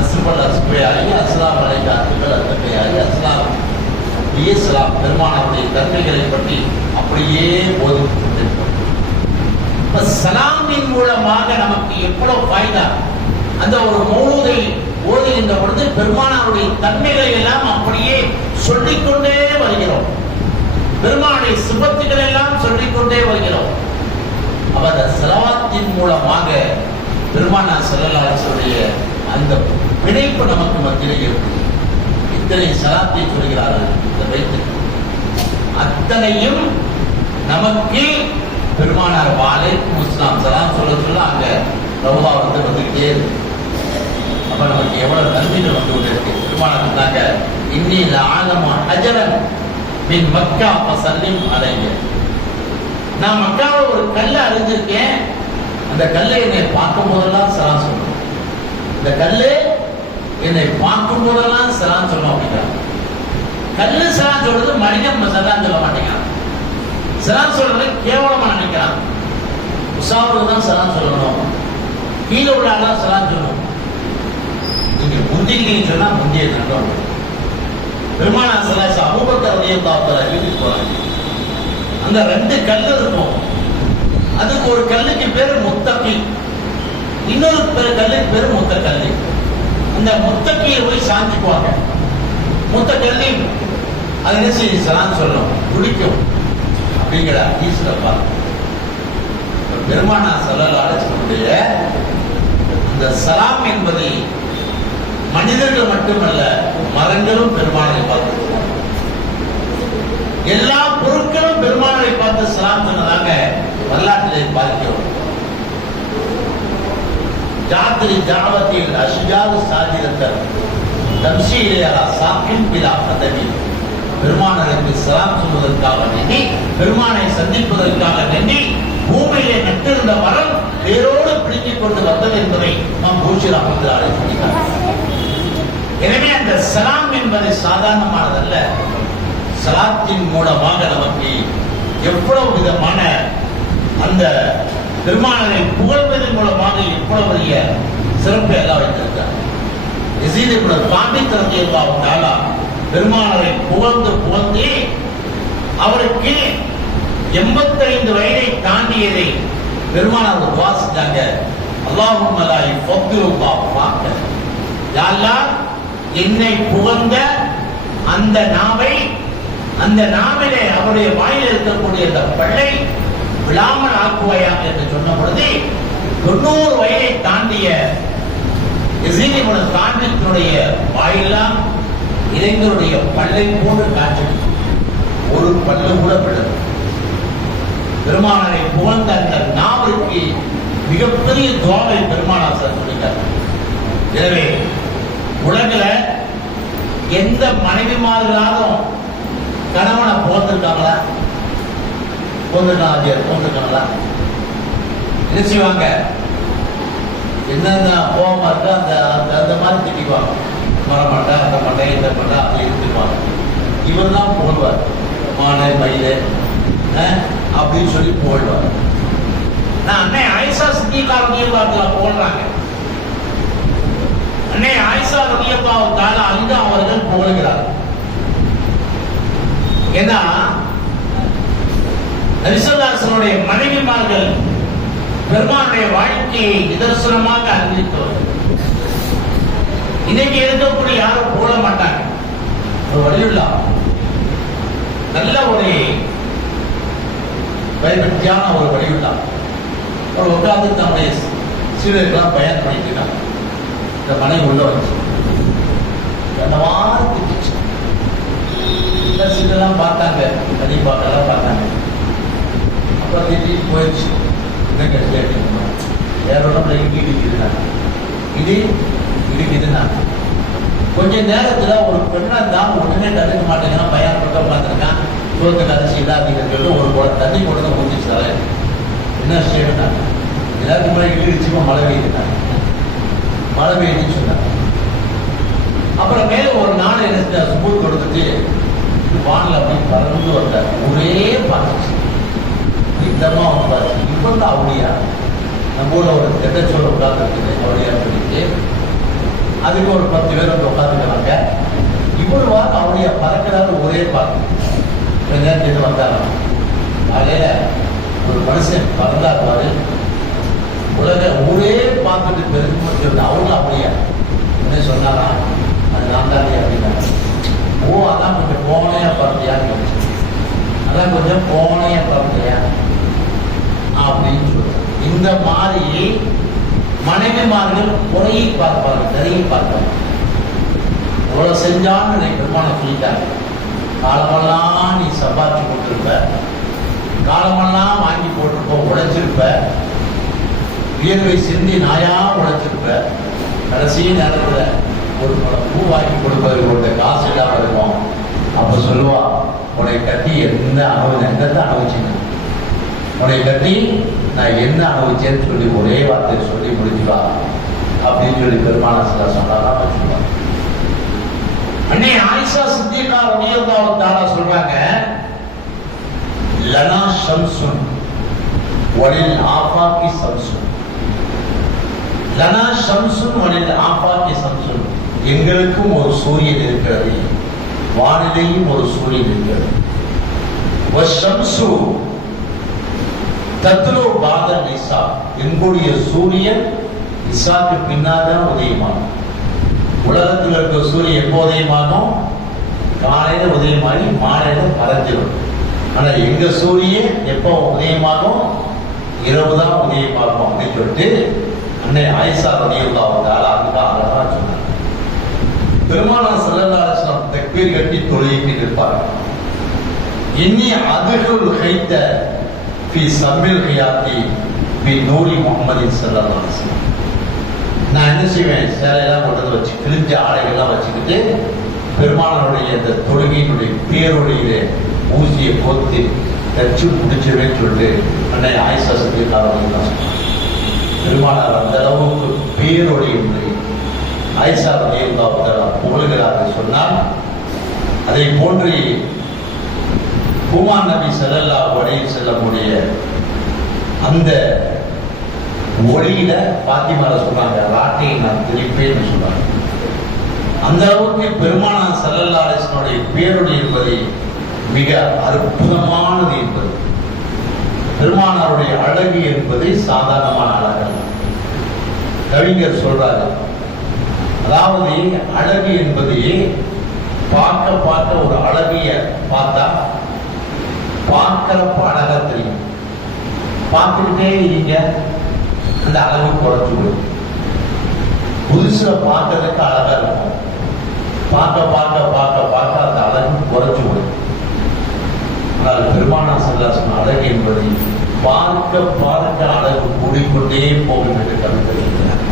அஸ்ஸபல் அஸ்பையாகி அஸ்ஸலாமு அலைக்க அஸ்ஸபல் அஸ்பையாகி அஸ்ஸலாம் இஸ்லாம். பெருமானாருடைய தன்மைகளை பற்றி அப்படியே போதிக்கொண்டிருக்கிறோம். இப்ப சலாமின் மூலமாக நமக்கு எவ்வளவு ஃபாய்தா. அந்த ஒரு மௌலூதை ஓதுகின்ற பொழுது பெருமானாருடைய தன்மைகளை எல்லாம் அப்படியே சொல்லிக்கொண்டே வருகிறோம். பெருமானுடைய சிபத்துகள் எல்லாம் சொல்லிக்கொண்டே வருகிறோம். அவர் ஸலவாத்தின் மூலமாக பெருமானார் ஸல்லல்லாஹு அலைஹி வஸல்லம் அந்த பிணைப்பு நமக்கு மத்தியில் இருக்குது. இத்தனை சலாத்தை சொல்கிறார்கள். இந்த வைத்து அத்தனையும் நமக்கு பெருமானார் வாலைக்கும் அஸ்ஸலாம் சலாம் சொல்ல சொல்ல அங்க ரவுதா வந்துகிட்டே இருக்கு. அப்ப நமக்கு எவ்வளவு நன்றிகள் வந்து கொண்டு இருக்கு. பெருமானார் சொன்னாங்க, இன்னி லஅலமு அஜரன் மின் மக்கா ஃபஸல்லிம் அலைஹி. நான் மக்காவை ஒரு கல்லை அறிஞ்சிருக்கேன். அந்த கல்லை என்னை பார்க்கும் போதெல்லாம் சலாம் சொல்லணும். இந்த கல்லை என்னை பார்க்கும் போதெல்லாம் சலாம் சொல்லணும் அப்படிங்கிறாங்க. கல்லு சலாம் சொல்றது மனிதன் சலாம் சொல்ல மாட்டேங்கிறான். சலாம் சொல்றது கேவலமா நினைக்கிறான். உசாவுக்கு தான் சலாம் சொல்லணும், கீழே உள்ள ஆளா சலாம் சொல்லணும். நீங்க முந்திக்கிறீங்க சொன்னா முந்திய நண்பர் பெருமானார் ஸல்லல்லாஹு அலைஹி வஸல்லம் அபூபக்கர் ரலியல்லாஹு தஆலா வீட்டுக்கு போறாங்க. அந்த 2 கல்லு இருக்கும். அதுக்கு ஒரு கல்லுக்கு பேரு முத்தகி, இன்னொரு கல்லுக்கு பேரு முத்தகல்லி. அந்த முத்தகியை போய் சாஞ்சிக்குவாங்க. முத்தகல்லி அது என்ன செய்யும்? சலாம் சொல்லணும், துடிக்கும் அப்படிங்கிற ஈஸ்வர பார்க்க பெருமானா ஸல்லல்லாஹு அலைஹி வஸல்லம் அந்த சலாம் என்பதை மனிதர்கள் மட்டுமல்ல மரங்களும் பெருமானை பார்த்து, எல்லா பொருட்களும் பெருமானை பார்த்து சலாம் சொன்னதாக வரலாற்றிலே பார்க்கிறோம். ஜாத்திரி ஜாவத்தில் அஷ்ஜாரு சாதிரத்தர் தம்சீலே சாக்கின் பிலா பதவி, பெருமானருக்கு சலாம் சொல்வதற்காக வேண்டி, பெருமானை சந்திப்பதற்காக வேண்டி பூமியிலே நட்டிருந்த மரம் வேரோடு பிடித்துக் கொண்டு வந்தது என்பதை நாம் பூஷி ரஹ்மத்துல்லாஹி சொல்லினார். எனவே அந்த சலாம் என்பது சாதாரணமானதல்ல. சலாத்தின் மூலமாக நமக்கு எவ்வளவு விதமான அந்த பெருமானரை புகழ்வதன் மூலமாக எவ்வளவு பெரிய சிறப்பை எல்லாம் வைத்திருக்கிறார். யஸீத் இப்னு சாபித் ரலியல்லாஹு தஆலா பெருமானரை புகழ்ந்து புகழ்ந்து அவருக்கு 85 வயதை தாண்டியதை பெருமானார் துஆ செஞ்சாங்க. அல்லாஹும்ம லா யுஃபத்திலுல்லாஹ் ஃபாக்க, யா அல்லாஹ் என்னை புகழ்ந்த அந்த நாவை, அந்த நாவிலே அவருடைய வாயில் இருக்கக்கூடிய அந்த பல்லை விழாமல் ஆக்குவாயாக என்று சொன்ன பொழுது 90 வயதை தாண்டிய யஸீத் இப்னு சாபித்தினுடைய வாயெல்லாம் இளைஞருடைய பல்லை போன்று காட்சி, ஒரு பல்லு கூட விழது. பெருமானாரை புகழ்ந்த அந்த நாவிற்கு மிகப்பெரிய துஆவை பெருமானார் சொல்லிட்டார். எனவே உலகில எந்த மனைவிமார்களாலும் கணவனை புகழ்ந்திருக்காங்களா? புகழ்ந்திருக்காங்களா? என்ன செய்வாங்க? என்னென்ன கோபமா இருக்கோ அந்த அந்த மாதிரி திட்டிக்குவாங்க. மரமாட்டா, அந்த மட்டை, இந்த மட்டை, அப்படி இருந்துக்குவாங்க. இவர் தான் புகழ்வார், மானை மயிலே அப்படின்னு சொல்லி புகழ்வார். நான் அன்னை ஆயிஷா சித்திகா ரலியல்லாஹு புகழ்றாங்க. அன்னை ஆயிஷா ரலியல்லாஹு தஆலா அங்க அவர்கள் புகழ்கிறார். ஏன்னா நபி ஸல்லல்லாஹு அலைஹி வஸல்லம் மனைவிமார்கள் பெருமானுடைய வாழ்க்கையை நிதர்சனமாக அறிவித்தவர்கள். இன்னைக்கு இருக்கக்கூடிய யாரும் புகழ மாட்டாங்க. ஒரு வலியுள்ளா நல்ல ஒரு பயபக்தியான ஒரு வழியுள்ளா அவர் உட்கார்ந்து தன்னுடைய சீடர்களாம் பயன் பண்ணிட்டு இந்த மனை உள்ள வச்சு என்னவாறு திட்டுச்சு. சீடெல்லாம் பார்த்தாங்க, கண்டிப்பாக்கெல்லாம் பார்த்தாங்க. அப்புறம் திட்டிட்டு போயிடுச்சு. என்ன கட்சி வேற உடம்புல இடி இடிக்குதுன்னா இடிக்குதுன்னா கொஞ்ச நேரத்துல ஒரு பெண்ணா தான் உடனே தடுக்க மாட்டேங்கிறான். பையன் பக்கம் உட்காந்துருக்கான். சோத்துக்கு அரிசி இல்லாதீங்கன்னு ஒரு தண்ணி கொண்டு முடிஞ்சிச்சு. என்ன செய்யணும்? எல்லாத்துக்கு முன்னாடி இடிச்சுமா மழை பெய்யுதுனாங்க. மழை பெய்யுதுன்னு சொன்னாங்க. அப்புறம் மேல ஒரு நாள் என்ன சுபூர் கொடுத்துட்டு வானில் அப்படி பறந்து வந்தார். ஒரே பார்த்துச்சு. இதமா வந்து பார்த்து இப்போ தான் அவளியா நம்ம ஊர்ல ஒரு கெட்ட சொல்ல உட்காந்துருக்குது அவளியா சொல்லிட்டு அதுக்கு ஒரு 10 பேர் வந்து உட்காந்துக்கிறாங்க. இவ்வளவு வாரம் அவளியா பறக்கிறாரு ஒரே பார்த்து கொஞ்ச நேரத்துக்கு வந்தாராம். காலையில ஒரு மனுஷன் பறந்தாக்குவாரு. உலக ஊரே பார்த்துட்டு பெருமை சொல்லி அவங்களும் அப்படியா என்ன சொன்னாராம், அது நான் தானே அப்படின்னாங்க. ஓ அதான் கொஞ்சம் கோணையா பறந்தியான்னு கேட்டு, அதான் கொஞ்சம் கோணையா பறந்தியா அப்படின்னு சொல்லுவாங்க. இந்த மாதிரி மனைவிமார்கள் குறையை பார்ப்பார்கள், நிறைய பார்ப்பாங்க. இவ்வளவு செஞ்சான்னு பெருமானம் சொல்லிட்டாங்க. காலமெல்லாம் நீ சம்பாதிச்சு போட்டிருப்ப, காலமெல்லாம் வாங்கி போட்டிருப்ப, உழைச்சிருப்ப, வியர்வை சிந்தி நாயா உழைச்சிருப்ப, கடைசி நேரத்துல ஒரு பூ வாங்கி கொடுப்பது ஒரு காசு இல்லாம இருக்கும். அப்ப சொல்லுவா, உன்னை கட்டி எந்த எந்த அனுபவிச்சுங்க, உன்னை கட்டி நான் என்ன அனுபவிச்சேன்னு சொல்லி ஒரே வார்த்தையை சொல்லி முடிச்சுவா அப்படின்னு சொல்லி பெருமான சில சொன்னாதான் வச்சுருவாங்க. அன்னை ஆயிஷா சித்திகா ரலியல்லாஹு தஆலா சொல்றாங்க, லனா ஷம்சுன் வலில் ஆஃபாகி ஷம்சுன், லனா ஷம்சுன் வலில் ஆஃபாகி ஷம்சுன், எங்களுக்கும் ஒரு சூரியன் இருக்கிறது, வானிலையும் ஒரு சூரியன் இருக்கிறது. வஷம்சு தத்லு பாத நிசா, எங்களுடைய சூரியன் இசாக்கு பின்னாதான் உதயமாகும். உலகத்தில் இருக்க சூரியன் எப்போ உதயமாகும்? காலையில உதயமாகி மாலையில மறைஞ்சிடும். ஆனா எங்க சூரியன் எப்போ உதயமாகும்? இரவு தான் உதயமாகும் அப்படின்னு சொல்லிட்டு அன்னை ஆயிஷா ரலியல்லாஹு தஆலா அன்ஹா அழகா சொன்னாங்க. பெருமானார் ஸல்லல்லாஹு அலைஹி வஸல்லம் தக்பீர் கட்டி தொழுகைக்கு நிற்பார்கள். இன்னி அதுகுல் ஹைத ஃபி சம்மில் ஹியாத்தி ஃபி நூரி முஹம்மதின் ஸல்லல்லாஹு அலைஹி வஸல்லம். நான் என்ன செய்வேன்? சேலையெல்லாம் கொண்டு வச்சு கிழிஞ்ச ஆடைகள்லாம் வச்சுக்கிட்டு பெருமானாருடைய இந்த தொழுகையினுடைய பேரொழியிலே ஊசியை போத்து தச்சு பிடிச்சிருவேன்னு சொல்லிட்டு அன்னை ஆயிஷா சித்திகா ரலியல்லாஹு சொன்னாங்க. பெருமானார் அந்த அளவுக்கு பேரொழி என்று ஆயிஷா ரலியல்லாஹு தஆலா புகழுகிறார்கள் சொன்னால், அதை போன்று ஹுமான் நபி ஸல்லல்லாஹு அலைஹி வஸல்லமுடைய அந்த ஒளியில பாத்திமால சொல்றாங்க, ராட்டையை நான் திணிப்பேன்னு சொல்றாங்க. அந்த அளவுக்கு பெருமானார் ஸல்லல்லாஹு அலைஹி வஸல்லுடைய பேரொழி என்பது மிக அற்புதமானது என்பது. பெருமானாருடைய அழகு என்பது சாதாரணமான அழகல்ல. கவிஞர் சொல்றாரு, அதாவது அழகு என்பது பார்க்க பார்க்க ஒரு அழகிய பார்த்தா பார்க்கிறப்ப அழகா தெரியும், பார்த்துக்கிட்டே இருங்க அந்த அழகு குறைச்சு விடும். புதுசுல பார்க்கறதுக்கு அழகா இருக்கும், பார்க்க பார்க்க பார்க்க பார்க்க அந்த அழகு குறைச்சு விடும். ஆனால் பெருமானார் ஸல்லல்லாஹு அலைஹி வஸல்லம் அழகு என்பது பார்க்க பார்க்க அழகு கூடிக்கொண்டே போகும் என்று கருதுகிறார்.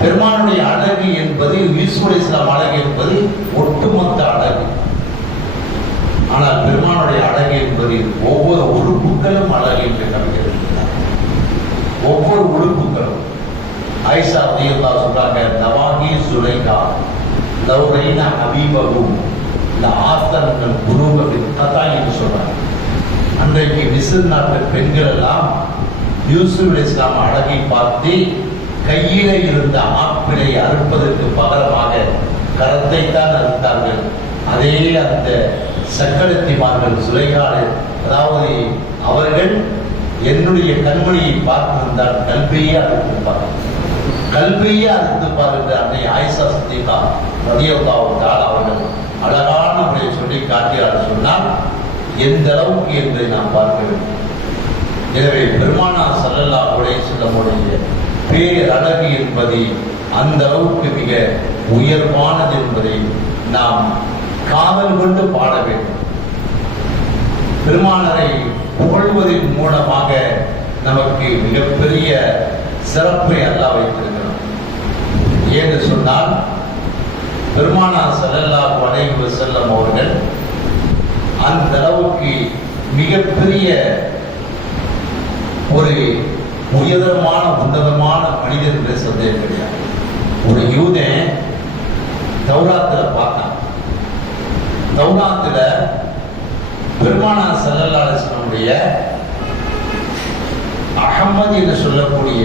பெருமானுடைய அழகு என்பது யூசுப் அலைஹிஸ்ஸலாம் அழகு என்பது ஒட்டுமொத்த அழகு. ஆனால் பெருமானுடைய அழகு என்பது ஒவ்வொரு உறுப்புகளும் அழகு என்று கருதுகிறார். ஒவ்வொரு உறுப்புகளும். ஆயிஷா ரலியல்லாஹு சொல்றாங்க, நவாகி சுலைகா லவ்ரைனா ஹபீபஹு இந்த ஆஸ்தர்கள் குருவின் கதா என்று சொல்றாங்க. அன்றைக்கு மிஸ்ர் நாட்டு பெண்கள் எல்லாம் யூசுப் அலைஹிஸ்ஸலாம் அழகை பார்த்து கையில இருந்த ஆப்பிளை அறுப்பதற்கு பகரமாக கரத்தை தான் அறுத்தார்கள். அதே அந்த சக்கரத்திமார்கள் சுலைகாடு, அதாவது அவர்கள் என்னுடைய கண்மணியை பார்த்திருந்தால் கல்வியே அறுத்திருப்பார்கள், கல்வியே அறுத்திருப்பார் என்று அன்னை ஆயிஷா சித்திகா ரலியல்லாஹு தஆலா அவர்கள் அழகான முறையை சொல்லி காட்டினார். சொன்னால் எந்த அளவுக்கு என்று நாம் பார்க்க வேண்டும். எனவே பெருமானார் ஸல்லல்லாஹு அலைஹி வஸல்லமுடைய பேரழகு என்பது அந்த அளவுக்கு மிக உயர்வானது என்பதை நாம் காதல் கொண்டு பாட வேண்டும். பெருமானாரை புகழ்வதன் மூலமாக நமக்கு மிகப்பெரிய சிறப்பை அல்லாஹ் வைத்திருக்கிறார். ஏன்னு சொன்னால் பெருமானார் ஸல்லல்லாஹு அலைஹி வஸல்லம் அவர்கள் அந்த அளவுக்கு மிகப்பெரிய ஒரு உயர்தரமான உன்னதமான மனிதர் என்று சந்தேகம் கிடையாது. ஒரு யூதன் தௌராத்துல பார்த்தான். தௌராத்துல பெருமானார் ஸல்லல்லாஹு அலைஹி வஸல்லமுடைய அஹ்மது என்று சொல்லக்கூடிய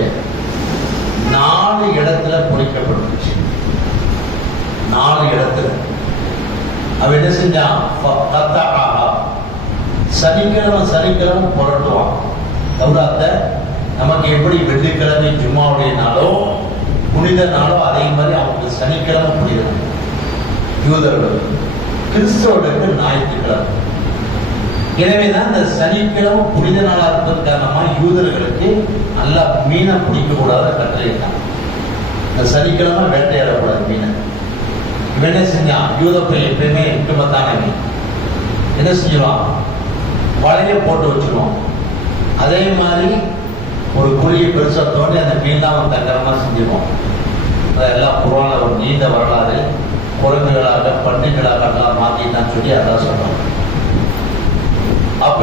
4 இடத்துல பொறிக்கப்பட்டுச்சு. 4 இடத்துல அவன் என்ன செஞ்சான்? சனிக்கிழமை புரட்டுவான். தௌராத்தை நமக்கு எப்படி வெள்ளிக்கிழமை ஜும்மாவுடைய நாளோ புனித நாளோ அதே மாதிரி அவங்களுக்கு சனிக்கிழமை புனித. யூதர்கள் கிறிஸ்தவர்களுக்கு ஞாயிற்றுக்கிழமை. எனவேதான் இந்த சனிக்கிழமை புனித நாளா இருப்பது காரணமா யூதர்களுக்கு நல்லா மீனை பிடிக்க கூடாத கட்டளையிட்டான். இந்த சனிக்கிழமை வேட்டையாடக்கூடாது மீனை. இவன் என்ன செஞ்சான்? யூத பையன் எப்பயுமே எட்டுமத்தான மீன் என்ன செஞ்சிருவான்? வலைய போட்டு வச்சிருவான். அதே மாதிரி ஒரு குழியை பெருசா தோண்டி அந்த மீன் தான் அவன் தங்கரமா செஞ்சிருவான். அதெல்லாம் குர்ஆன்ல ஒரு நீண்ட வரலாறு. குரங்குகளாக பன்றிகளாக எல்லாம் மாத்திட்டான்னு சொல்லி அதான் சொல்றாங்க. அப்ப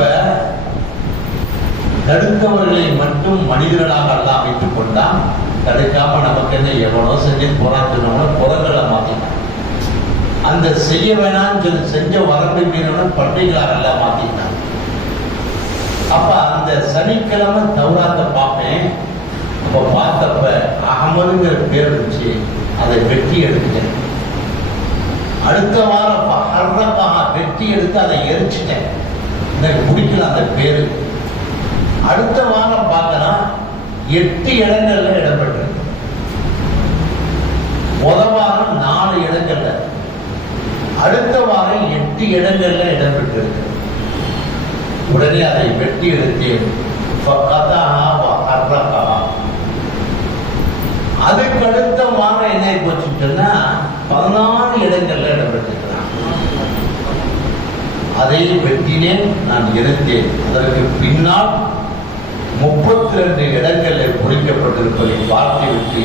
தடுத்தவர்களை மட்டும் மனிதர்களாக எல்லாம் அமைத்துக் கொண்டான். தடுக்காம நமக்கு என்ன எவனோ செஞ்சு போறான்னு சொன்னவன குரங்குகளை மாத்திட்டான். அந்த செய்ய வேணாம்னு சொல்லி செஞ்ச வரம்பு மீறவன பன்றிகளாக எல்லாம் மாத்திட்டான். அப்ப அந்த சனிக்கிழமை தௌராத்தை பார்ப்பேன். அப்ப பார்த்தப்ப அகமதுங்கிற பேர் இருந்துச்சு. அதை வெட்டி எடுத்துட்டேன். அடுத்த வாரம் வெட்டி எடுத்து அதை எரிச்சிட்டேன். எனக்கு பிடிக்கல அந்த பேரு. அடுத்த வாரம் பார்க்கலாம் 8 இடங்கள்ல இடம்பெற்றிருக்கு. முதல் வாரம் 4 இடங்கள்ல. அடுத்த வாரம் 8 இடங்கள்ல இடம் பெற்றிருக்கு. உடனே அதை வெட்டி எடுத்தேன். அதுக்கு அடுத்த வாரம் என்ன போச்சுன்னா 14 இடங்கள்ல இடம் பெற்றிருக்கிறான். அதை வெட்டினேன், நான் எடுத்தேன். அதற்கு பின்னால் 32 இடங்களில் பொறிக்கப்பட்டிருப்பதை பார்த்துவிட்டு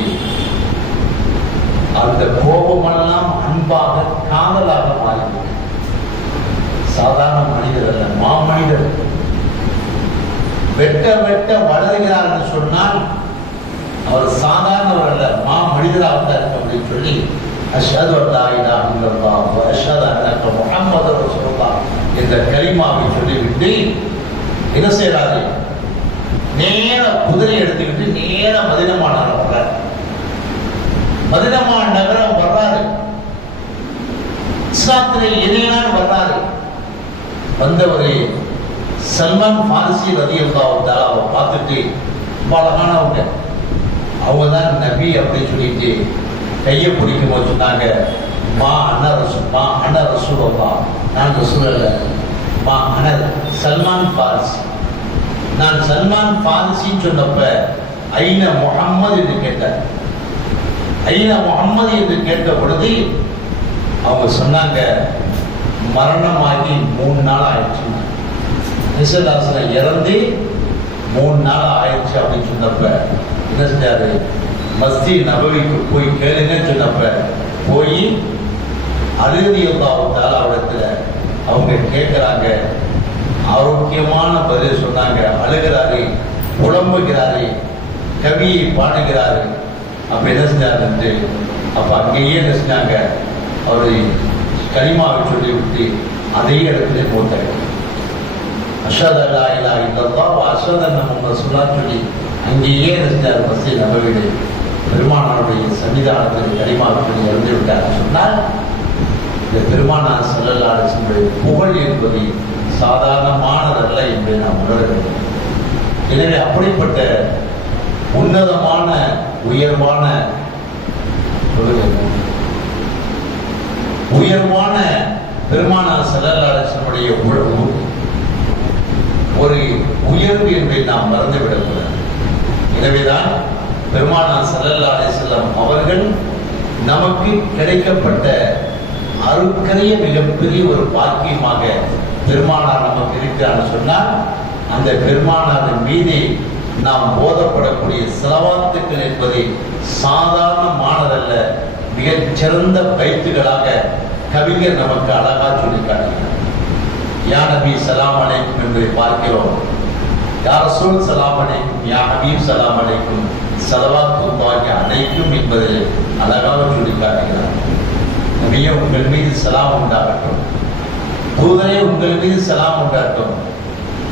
அந்த கோபமெல்லாம் அன்பாக காதலாக மாறிவிட்டது. சாதாரண மனிதர் அல்ல, மாமனிதர். வெட்ட வெட்ட வளர்கிறார் என்று சொன்னால் அவர் சாதாரணவர் அல்ல, மனிதராக தான் இருக்க அப்படின்னு சொல்லி அஷ்ஹது அல்லா இலாஹ இல்லல்லாஹ் வ அஷ்ஹது அன்னக முஹம்மது ரசூலுல்லாஹ் என்ற கலிமாவை சொல்லிவிட்டு என்ன செய்யறாரு? நேர குதிரை எடுத்துக்கிட்டு நேர மதீனா நகரம் வர்றாரு. மதீனா நகரம் வர்றாரு, இஸ்லாத்திலே இணையான் வர்றாரு. வந்தவரே சல்மான் ஃபாரிசி ரலியல்லாஹு தஆலா அவரை பார்த்துட்டு அழகானவங்க, அவங்க தான் நபி அப்படின்னு சொல்லிட்டு கையை பிடிக்கும் போது சொன்னாங்க, மா அண்ணா ரசூலுல்லாஹ், நான் ரசூல் அல்ல, மா அண்ணா சல்மான் ஃபாரிசி. நான் சல்மான் ஃபாரிசின்னு சொன்னப்ப ஐன முஹம்மது என்று கேட்டார். ஐன முஹம்மது என்று கேட்ட பொழுது அவங்க சொன்னாங்க, மரணமாகி 3 நாள் ஆயிடுச்சு, நிசலாசன இறந்து 3 நாள் ஆயிடுச்சு அப்படின்னு சொன்னப்ப என்ன செஞ்சாரு? மஸ்ஜித் நபவிக்கு போய் கேளுங்கன்னு சொன்னப்ப போய் ரலியல்லாஹு தஆலா அவரிடத்துல அவங்க கேட்கிறாங்க. ஆரோக்கியமான பதில் சொன்னாங்க. அழுகிறாரு, புலம்புகிறாரு, கவியை பாடுகிறாரு. அப்ப என்ன செஞ்சாரு? அப்ப அங்கேயே என்ன செஞ்சாங்க? அவரை கலிமாவை சொல்லி விட்டு அதே இடத்துல போத்தாரு. அஷ்ஹது அல்லா இலாஹ இல்லல்லாஹ் வ அஷ்ஹது அன்ன முஹம்மது ரசூலுல்லாஹ் சொல்லி அங்கேயே என்ன செஞ்சார்? மஸ்ஜித் நபவியிலே பெருமானாருடைய சன்னிதானத்தில் கலிமாவை சொல்லி இறந்து விட்டார் சொன்னால், இந்த பெருமானார் ஸல்லல்லாஹு அலைஹி வஸல்லம் புகழ் என்பது சாதாரணமானதல்ல என்று நாம் உணர வேண்டும். எனவே அப்படிப்பட்ட உன்னதமான உயர்வான பெருமானார் ஸல்லல்லாஹு அலைஹி வஸல்லம் ஒரு உயர்வு என்பதை நாம் மறந்துவிடக்கூடாது. எனவேதான் பெருமானார் ஸல்லல்லாஹு அலைஹி வஸல்லம் அவர்கள் நமக்கு கிடைக்கப்பட்ட அருட்கரிய மிகப்பெரிய ஒரு பாக்கியமாக பெருமானார் நமக்கு இருக்கிறான்னு சொன்னால், அந்த பெருமானாரின் மீது நாம் போதப்படக்கூடிய ஸலவாத்துக்கள் என்பது சாதாரணமானதல்ல, மிகச்சிறந்த பைத்துகளாக கவிஞர் நமக்கு அழகா சொல்லி காட்டுகிறார். யா நபி சலாம் அலைக்கும் என்பதை பார்க்கிறோம். யா ரசூல் சலாம் அலைக்கும், யா ஹபீப் சலாம் அலைக்கும், ஸலவாத்துல்லாஹி அலைக்கும் என்பதை அழகாக சொல்லி காட்டுகிறார். நபியே உங்கள் மீது சலாம் உண்டாகட்டும், தூதரே உங்கள் மீது சலாம் உண்டாகட்டும்,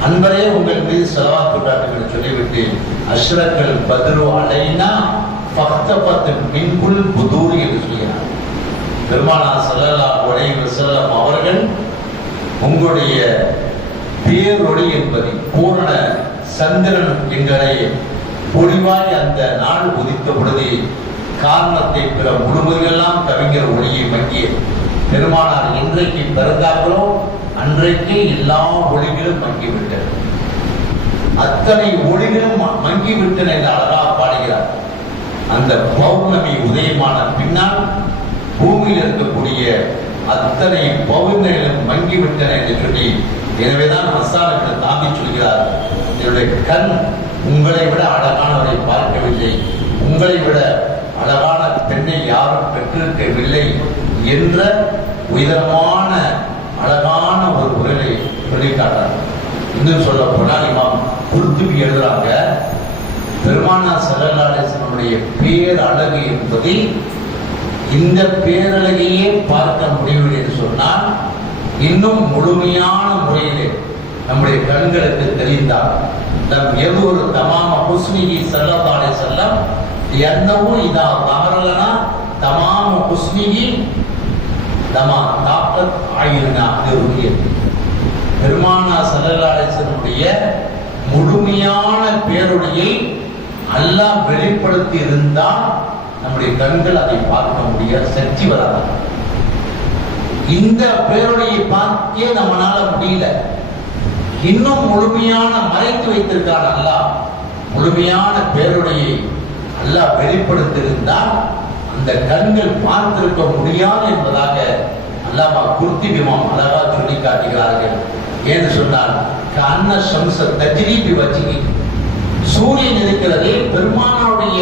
அன்பரே உங்கள் மீது ஸலவாத் உண்டாகட்டும் என்று சொல்லிவிட்டு அஷ்ரக்கல் பத்ரு அலைனா ஃபக்தபத் மின்குல் புதூரி என்று சொல்கிறார். பெருமானார் ஸல்லல்லாஹு அலைஹி வஸல்லம் அவர்கள் உங்களுடைய பேரொளி என்பது பூரண சந்திரன் எங்களை பொழிவாய் அந்த நாள் உதித்த பொழுது காரணத்தை பிற முழுவதெல்லாம் கவிஞர் ஒளியை மங்கிய பெருமானார் என்றைக்கு பிறந்தார்களோ அன்றைக்கு எல்லா ஒளிகளும் மங்கிவிட்டன. அத்தனை ஒளிகளும் மங்கிவிட்டன என்று அழகாக பாடுகிறார். அந்த பௌர்ணமி உதயமான பின்னால் பூமியில் இருக்கக்கூடிய அத்தனை பௌர்ணமிகளும் மங்கிவிட்டன என்று சொல்லி, எனவேதான் ஹஸ்ஸான் தாண்டி சொல்கிறார், என்னுடைய கண் உங்களை விட அழகானவரை பார்க்கவில்லை, உங்களை விட அழகான பெண்ணை யாரும் பெற்றிருக்கவில்லை என்ற உயரமான அழகான ஒரு உரையை சொல்லிக்காட்டார். இன்னும் சொல்ல போனால் இமாம் குர்துபி எழுதுறாங்க, பெருமானார் ஸல்லல்லாஹு அலைஹி வஸல்லம் பேரழகு என்பது இந்த பேரழகையே பார்க்க முடியவில்லை என்று சொன்னால், இன்னும் முழுமையான முறையிலே நம்முடைய கண்களுக்கு தெரிந்தால் நம் எவ்வொரு தமாம ஹுஸ்னிஹி ஸல்லல்லாஹு அலைஹி வஸல்லம் என்னவோ இதா தஹரலனா தமாம ஹுஸ்னிஹி தமா தாக்கத் ஆயினா நிறுவிய பெருமானார் ஸல்லல்லாஹு அலைஹி வஸல்லம் முழுமையான பேரொளியை அல்லாஹ் வெளிப்படுத்தி இருந்தால் நம்முடைய கண்கள் அதை பார்க்க முடிய சக்தி வராது. இந்த பேரொழியை பார்க்கவே நம்மளால முடியல. இன்னும் முழுமையான மறைத்து வைத்திருக்கான் அல்லாஹ். முழுமையான பேரொழியை அல்லாஹ் வெளிப்படுத்தியிருந்தால் அந்த கண்கள் பார்த்திருக்க முடியாது என்பதாக அல்லாமா குர்திபிமாம் அழகா சொல்லி காட்டுகிறார்கள். ஏன்னு சொன்னால் கண்ண சம்ச தஜ்ரீபி வச்சுக்கி சூரியன் இருக்கிறதே பெருமானாருடைய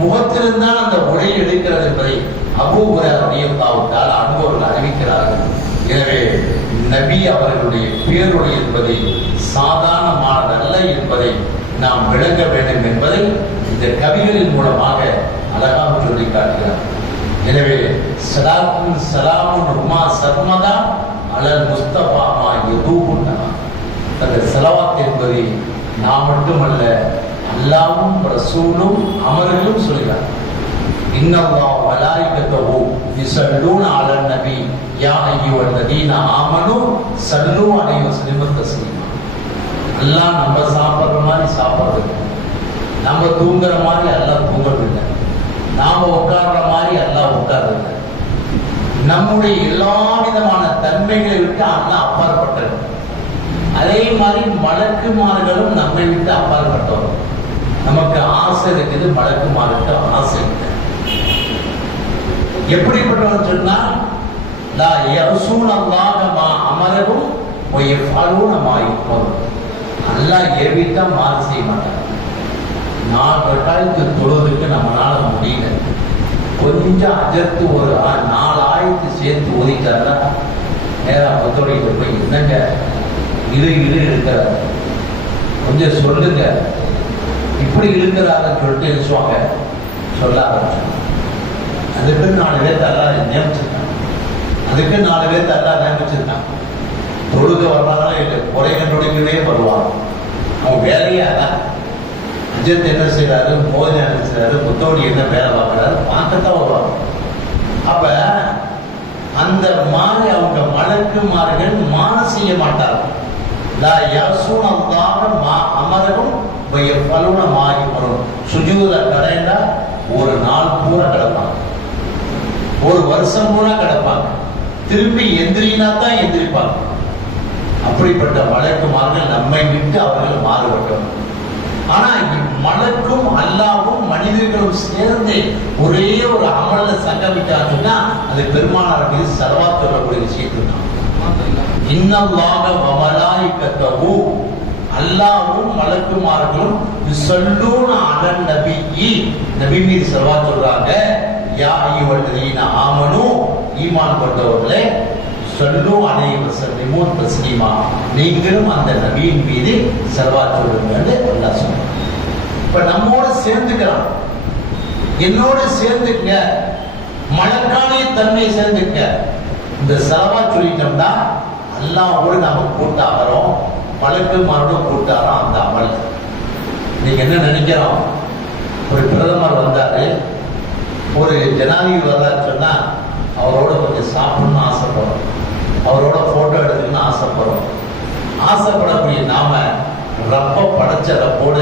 முகத்திலிருந்தான் அந்த ஒளி எடுக்கிறது என்பதை அபூ ஹுரைரா ரலியல்லாஹு தஆலா அன்பவர்கள் அறிவிக்கிறார்கள். எனவே நபி அவர்களுடைய பேரொளி என்பதை சாதாரணமானதல்ல என்பதை நாம் விளங்க வேண்டும் என்பதை இந்த கவிகளின் மூலமாக அழகாக சொல்லி காட்டுகிறார். எனவே சலாத்துன் சலாமுன் உமா சர்மதா அலல் முஸ்தபா மா யதூபுன்னா, அந்த ஸலவாத் என்பதை நாம் மட்டுமல்ல அல்லாஹ்வும் ரசூலும் அமர்களும் சொல்கிறார். இன்னல்லாஹு மலாயிகத்தஹு யுஸல்லூன அலன் நபி யா அய்யுஹல்லதீன ஆமனூ ஸல்லூ அலைஹி வஸல்லிமு தஸ்லீமா. அல்லாஹ் நம்ம சாப்பிட்ற மாதிரி சாப்பிட்றது, நம்ம தூங்குற மாதிரி அல்லாஹ் தூங்குறது இல்லை, நாம உட்கார்ற மாதிரி அல்லாஹ் உட்கார்றது, நம்முடைய எல்லா விதமான தன்மைகளை விட்டு அல்லாஹ் அப்பாற்பட்டது. அதே மாதிரி மலக்குமார்களும் நம்மை விட்டு அப்பாற்பட்டவர். நமக்கு ஆசை இருக்குது, மலக்குமாருக்கு ஆசை இல்லை. எப்படிப்பட்டவர் சொன்னா லா யஸூனல்லாஹ மா அமரஹும் வ யஃஅலூன மா யுமரூன். அல்லாஹ் ஏவிட்டா மாறு செய்ய மாட்டார். 4 ரக்காயத்து தொழுதுக்கு நம்மளால முடியல, கொஞ்சம் அஜர்த்து ஒரு 4 ஆயத்து சேர்த்து ஓதிட்டாருன்னா நேரா பத்தோடிட்டு போய் என்னங்க இரு இருக்கிறார், கொஞ்சம் சொல்லுங்க, இப்படி இருக்கிறாருன்னு சொல்லிட்டு எழுச்சுவாங்க. சொல்ல ஆரம்பிச்சாங்க. அதுக்கு 4 பேர் எல்லாம் நியமிச்சிருக்காங்க, அதுக்கு 4 பேர் எல்லாம் நியமிச்சிருக்காங்க. தொழுக வர்றதால இல்லை, குறை கண்டுபிடிக்கவே வருவாங்க. அவங்க வேலையே அதான். அஜத் என்ன செய்யறாரு, போதனை என்ன செய்யறாரு, புத்தோடி என்ன வேலை பார்க்கிறாரு பார்க்கத்தான் வருவாங்க. அப்ப அந்த மாதிரி அவங்க மலக்குமார்கள் மான செய்ய மாட்டார்கள். லா யஸூனல்லாஹ மா அமரஹும் வ யஃஅலூன மா யுமரூன். சுஜூத கடைந்தா ஒரு நாள் பூரா கிடப்பாங்க, ஒரு வருஷம் பூரா கிடப்பாங்க, திரும்பி எந்திரினா தான் எந்திரிப்பாங்க. அப்படிப்பட்ட மலக்குமார்கள் நம்மை விட்டு அவர்கள் மாறுபட்டவர். ஆனா மலக்கும் அல்லாஹ்வும் மனிதர்களும் சேர்ந்து ஒரே ஒரு அமல்ல சங்கமிட்டாங்கன்னா அது பெருமானார் மீது ஸலவாத் சொல்லக்கூடிய விஷயத்து தான். இன்னல்லாஹ வ மலாயிகத்தஹு, அல்லாஹ்வும் மலக்குமார்களும் யுஸல்லூன அலன் நபியி, நபி மீது ஸலவாத் சொல்றாங்க. யா அய்யுஹல்லதீன ஆமனூ, ஈமான் கொண்டவர்களே, ஸல்லூ அலைஹி வஸல்லிமு தஸ்லீமா, நீங்களும் அந்த நபியின் மீது ஸலவாத் சொல்லுங்கன்னு அல்லாஹ் சொல்றான். இப்ப நம்மோடு சேர்ந்துக்கிறான், என்னோடு சேர்ந்துக்க, மலக்கானிய தன்மை சேர்ந்துக்க. இந்த ஸலவாத் சொல்லிட்டோம்னா அல்லாஹ்வோடு நாம கூட்டாகிறோம், மலக்குமாரோட கூட்டாகிறோம் அந்த அமல். நீங்க என்ன நினைக்கிறோம், ஒரு பிரதமர் வந்தாரு, ஒரு ஜனாதிபதி வர்றாரு சொன்னா அவரோட கொஞ்சம் சாப்பிடணும்னு ஆசைப்படுறோம், அவரோட போட்டோ எடுக்கணும்னு ஆசைப்படுறோம். ஆசைப்படக்கூடிய நாம ரப்ப படைச்ச ரப்போட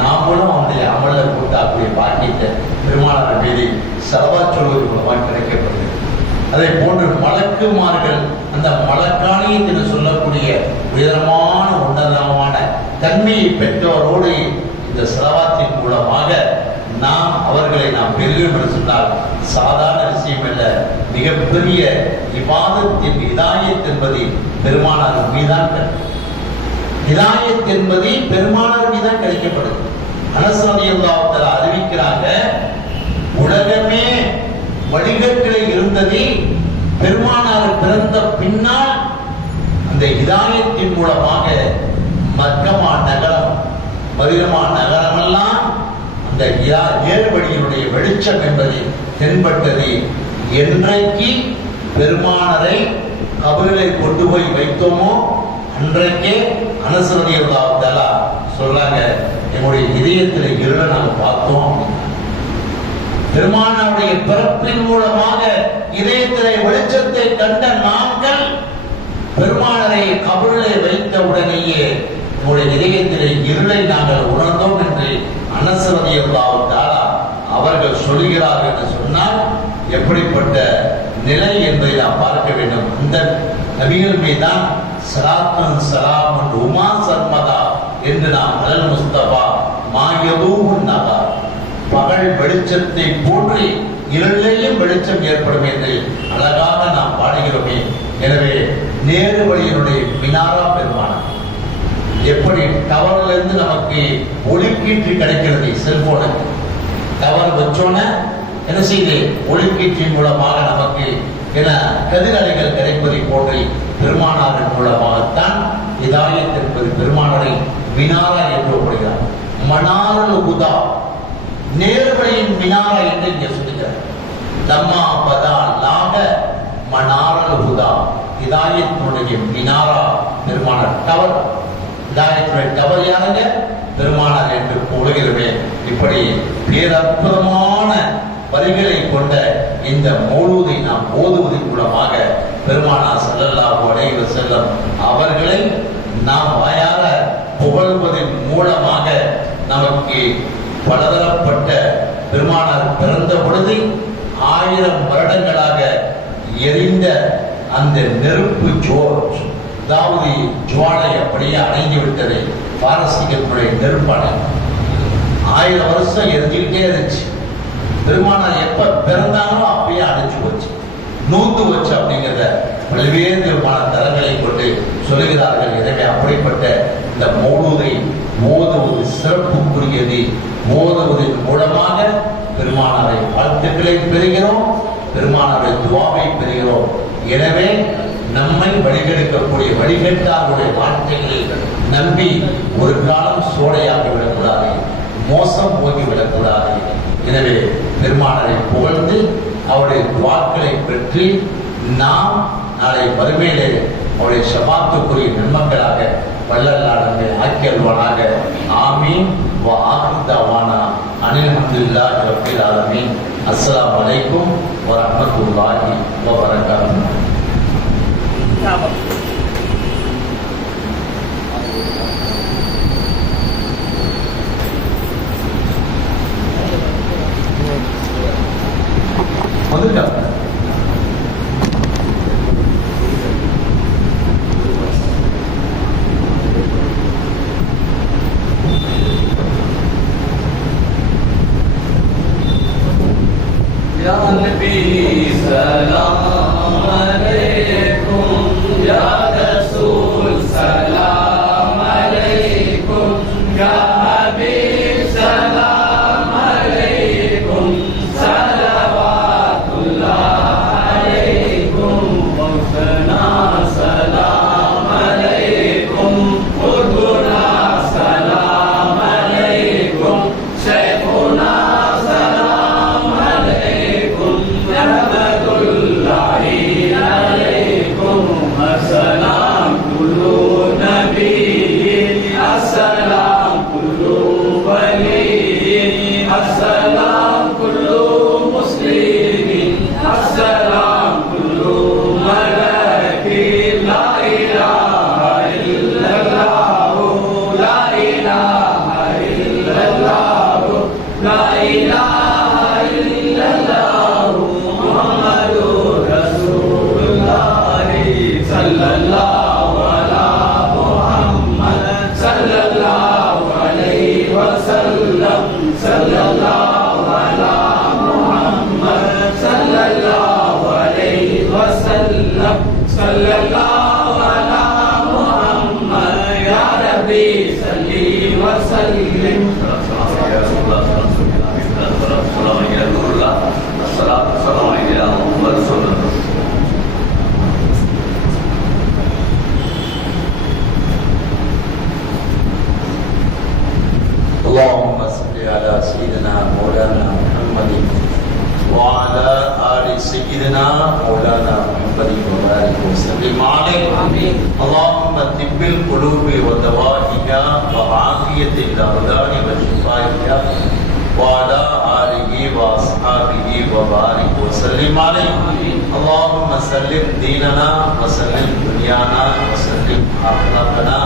நாமளும் அவனுடைய அமல்ல கூட்டாக்கூடிய பாக்கியத்தை பெருமானார் மீது ஸலவாத் சொல்வது மூலமாக கிடைக்கப்படுது. அதை போன்று மலக்குமார்கள் அந்த மலக்கானியத்தில் சொல்லக்கூடிய உயரமான உன்னதமான தன்மையை பெற்றவரோடு இந்த ஸலவாத்தின் மூலமாக நாம் அவர்களை நாம் பெருகும் என்று சொன்னால் சாதாரண விஷயம் அல்ல. மிகப்பெரிய இபாதத்தின் ஹிதாயத் என்பது பெருமானார் மீதான் கிடைக்கும். ஹிதாயத் என்பது பெருமானார் மீதான் கிடைக்கப்படுது. அனஸ் ரலியல்லாஹு தஆலா அறிவிக்கிறாங்க, உலகமே வழிகட்டிலே இருந்தது, பெருமானார் பிறந்த பின்னால் அந்த ஹிதாயத்தின் மூலமாக மக்கமா நகரம், மதீனா நகரமெல்லாம் அந்த 7 வழியினுடைய வெளிச்சம் என்பது தென்பட்டது. என்றைக்கு பெருமானரை கபரிலே கொண்டு போய் வைத்தோமோ அன்றைக்கே அனஸ் ரலியல்லாஹு தஆலா சொல்றாங்க, என்னுடைய இதயத்தில் இருளை நாங்கள் பார்த்தோம். பெருமானாருடைய பிறப்பின் மூலமாக இதயத்திலே வெளிச்சத்தை கண்ட நாங்கள் பெருமானரை கபரிலே வைத்த உடனேயே என்னுடைய இதயத்திலே இருளை நாங்கள் உணர்ந்தோம் என்று அனஸ் ரலியல்லாஹு தஆலா அவர்கள் சொல்கிறார்கள் என்று சொன்னால் எப்படிப்பட்ட நிலை என்பதை நாம் பார்க்க வேண்டும். இந்த நபிகள் மீதான் சலாத்தன் சலாம் உமா சர்மதா என்று நாம் அலல் முஸ்தபா மாயதூன் நகா பகல் வெளிச்சத்தை போன்று இருளையும் வெளிச்சம் ஏற்படும் என்று அழகாக நாம் பாடுகிறோமே. எனவே நேரு வழியினுடைய மினாரா பெருமானம் எப்படி டவர்ல இருந்து நமக்கு ஒளிக்கீற்று கிடைக்கிறது, செல்போனுக்கு டவர் வச்சோன்ன என்ன செய்து ஒளிக்கீற்றின் மூலமாக நமக்கு என கதிரலைகள் கிடைப்பதை போன்று பெருமானாரின் மூலமாகத்தான் இதாயத் என்பது பெருமானாரை மினாரா என்று ஒப்படுகிறார். மனாரல் உதா நேர்வழியின் மினாரா என்று இங்கே சொல்லுகிறார். தம்மா பதா லாக மனாரல் உதா இதாயத்தினுடைய மினாரா பெருமானார் டவர். இதாயத்தினுடைய டவர் யாருங்க? பெருமானார் என்று போடுகிறவே. இப்படி பேரற்புதமான வரிகளை கொண்ட இந்த மௌலூதை நாம் ஓதுவதன் மூலமாக பெருமானார் ஸல்லல்லாஹு அலைஹி வஸல்லம் அவர்களை நாம் வாயார புகழ்வதன் மூலமாக நமக்கு பலதரப்பட்ட பெருமானார் பிறந்த பொழுது 1000 வருடங்களாக எரிந்த அந்த நெருப்பு அதாவது ஜுவாலை அப்படியே அணைந்து விட்டது. பாரசீகத்துடைய நெருப்பானை 1000 வருஷம் எரிஞ்சுக்கிட்டே இருந்துச்சு. பெருமானார் எப்ப பிறந்தாங்களோ அப்பயே அடைச்சு போச்சு, நூத்து வச்சு அப்படிங்கிறத பல்வேறு விதமான தரங்களை கொண்டு சொல்லுகிறார்கள். எனவே அப்படிப்பட்ட இந்த மௌலூதை ஓதுவது சிறப்புக்குரியது. ஓதுவதன் மூலமாக பெருமானாரை வாழ்த்துக்களை பெறுகிறோம், பெருமானாரை துவாவை பெறுகிறோம். எனவே நம்மை வழிகெடுக்கக்கூடிய வழிகெட்டாருடைய வார்த்தைகளை நம்பி ஒரு காலம் சோடையாக விடக்கூடாது, மோசம் போகி விடக்கூடாது. எனவே பெருமானாரை புகழ்ந்து அவருடைய வாக்களை பெற்று நாம் நாளை மறுமையிலே அவருடைய ஷபாத்துக்குரிய நன்மக்களாக வல்லல்லாஹ்வை ஆக்கியல்வானாக. ஆமீன். வ ஆகிரு தஅவானா அனில் ஹம்துலில்லாஹி ரப்பில் ஆலமீன். அஸ்ஸலாமு அலைக்கும் வ ரஹ்மத்துல்லாஹி வ பரகாத்துஹு. Ya Nabi salam alaikum, Ya Rasul salam alaikum, Ya Habib salam alaikum, salawatullah alaikum, Maulana salam alaikum, Quduna salam alaikum, Shaykhuna اللهم صل على سيدنا مولانا محمد وعلى آل سيدنا مولانا محمد وبارك وسلم عليه. اللهم طب القلوب ودوائها وعافية الأبدان وشفائها وعلى آله وأصحابه وبارك وسلم عليه. اللهم سلم ديننا وسلم دنيانا وسلم آخرتنا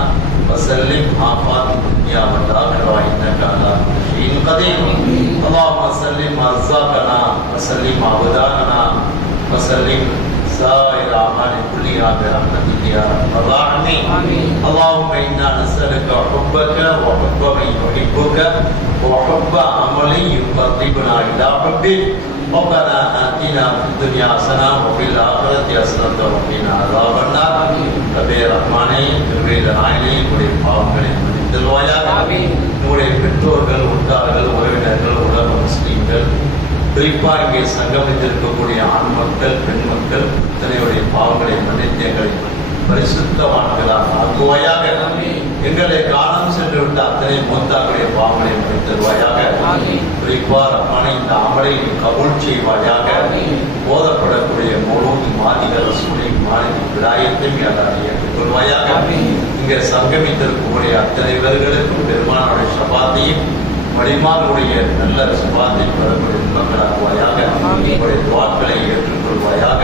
وسلم آفات الدنيا والآخرة إنك على كل شيء قدير. اللهم سلم أرزاقنا وسلم أبداننا وسلم سائر أعمال كلها برحمتك يا أرحم الراحمين. اللهم إنا نسألك حبك وحب من يحبك وحب عمل يقربنا إلى حبك. ربنا آتنا في الدنيا حسنة وفي الآخرة حسنة وقنا عذاب النار. ربي ரஹ்மானே திருவேத நாயனே உடைய பாவங்களை மன்னித்தருள்வாயாக. உங்களுடைய பெற்றோர்கள், உற்றார்கள், உறவினர்கள், உலக முஸ்லீம்கள், குறிப்பா இங்கே சங்கமித்திருக்கக்கூடிய ஆண் மக்கள், பெண் மக்கள் இத்தனையுடைய பாவங்களை மன்னித்து எங்களை பரிசுத்தவான்களாக ஆக்குவாயாக. எங்களை காணம் சென்று விட்ட அத்தனை மூத்தாக்களுடைய பாவங்களை மன்னித்தருவாயாக. குறிப்பா ரஹ்மானே இந்த அமலை கபூல் செய்வாயாக. போதப்படக்கூடிய முழு மாதிகள் சூழி மாநில விடாயத்தையும் யாராவது ஏற்றுக்கொள்வாயாக. இங்கே சங்கமித்திருக்கக்கூடிய அத்தனை பேர்களுக்கும் பெருமானுடைய சபாத்தையும் வழிமாறுடைய நல்ல சுபாத்தை பெறக்கூடிய இன்பங்களாகுவாயாக. உங்களுடைய துவாக்களை ஏற்றுக்கொள்வாயாக.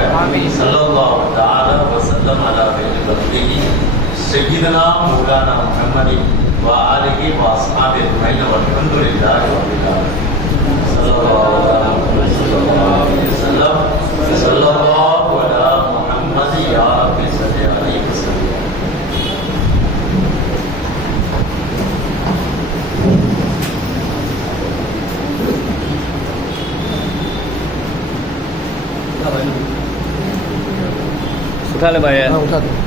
ஸல்லல்லாஹு தஆலா வஸல்லம் அலா கய்யில் ரசூலிஹி சய்யிதனா மௌலானா முஹம்மதி வ ஆலிஹி வ அஸ்ஹாபிஹி அஜ்மஈன் வல்ஹம்துலில்லாஹி ரப்பில் ஆலமீன். ஸல்லல்லாஹு அலைஹி வஸல்லம் ஸல்லல்லாஹு அலா முஹம்மதி யா ரப்பி ஸல்லி அலைஹி வஸல்லம். उठा ले भाई। उठा दो।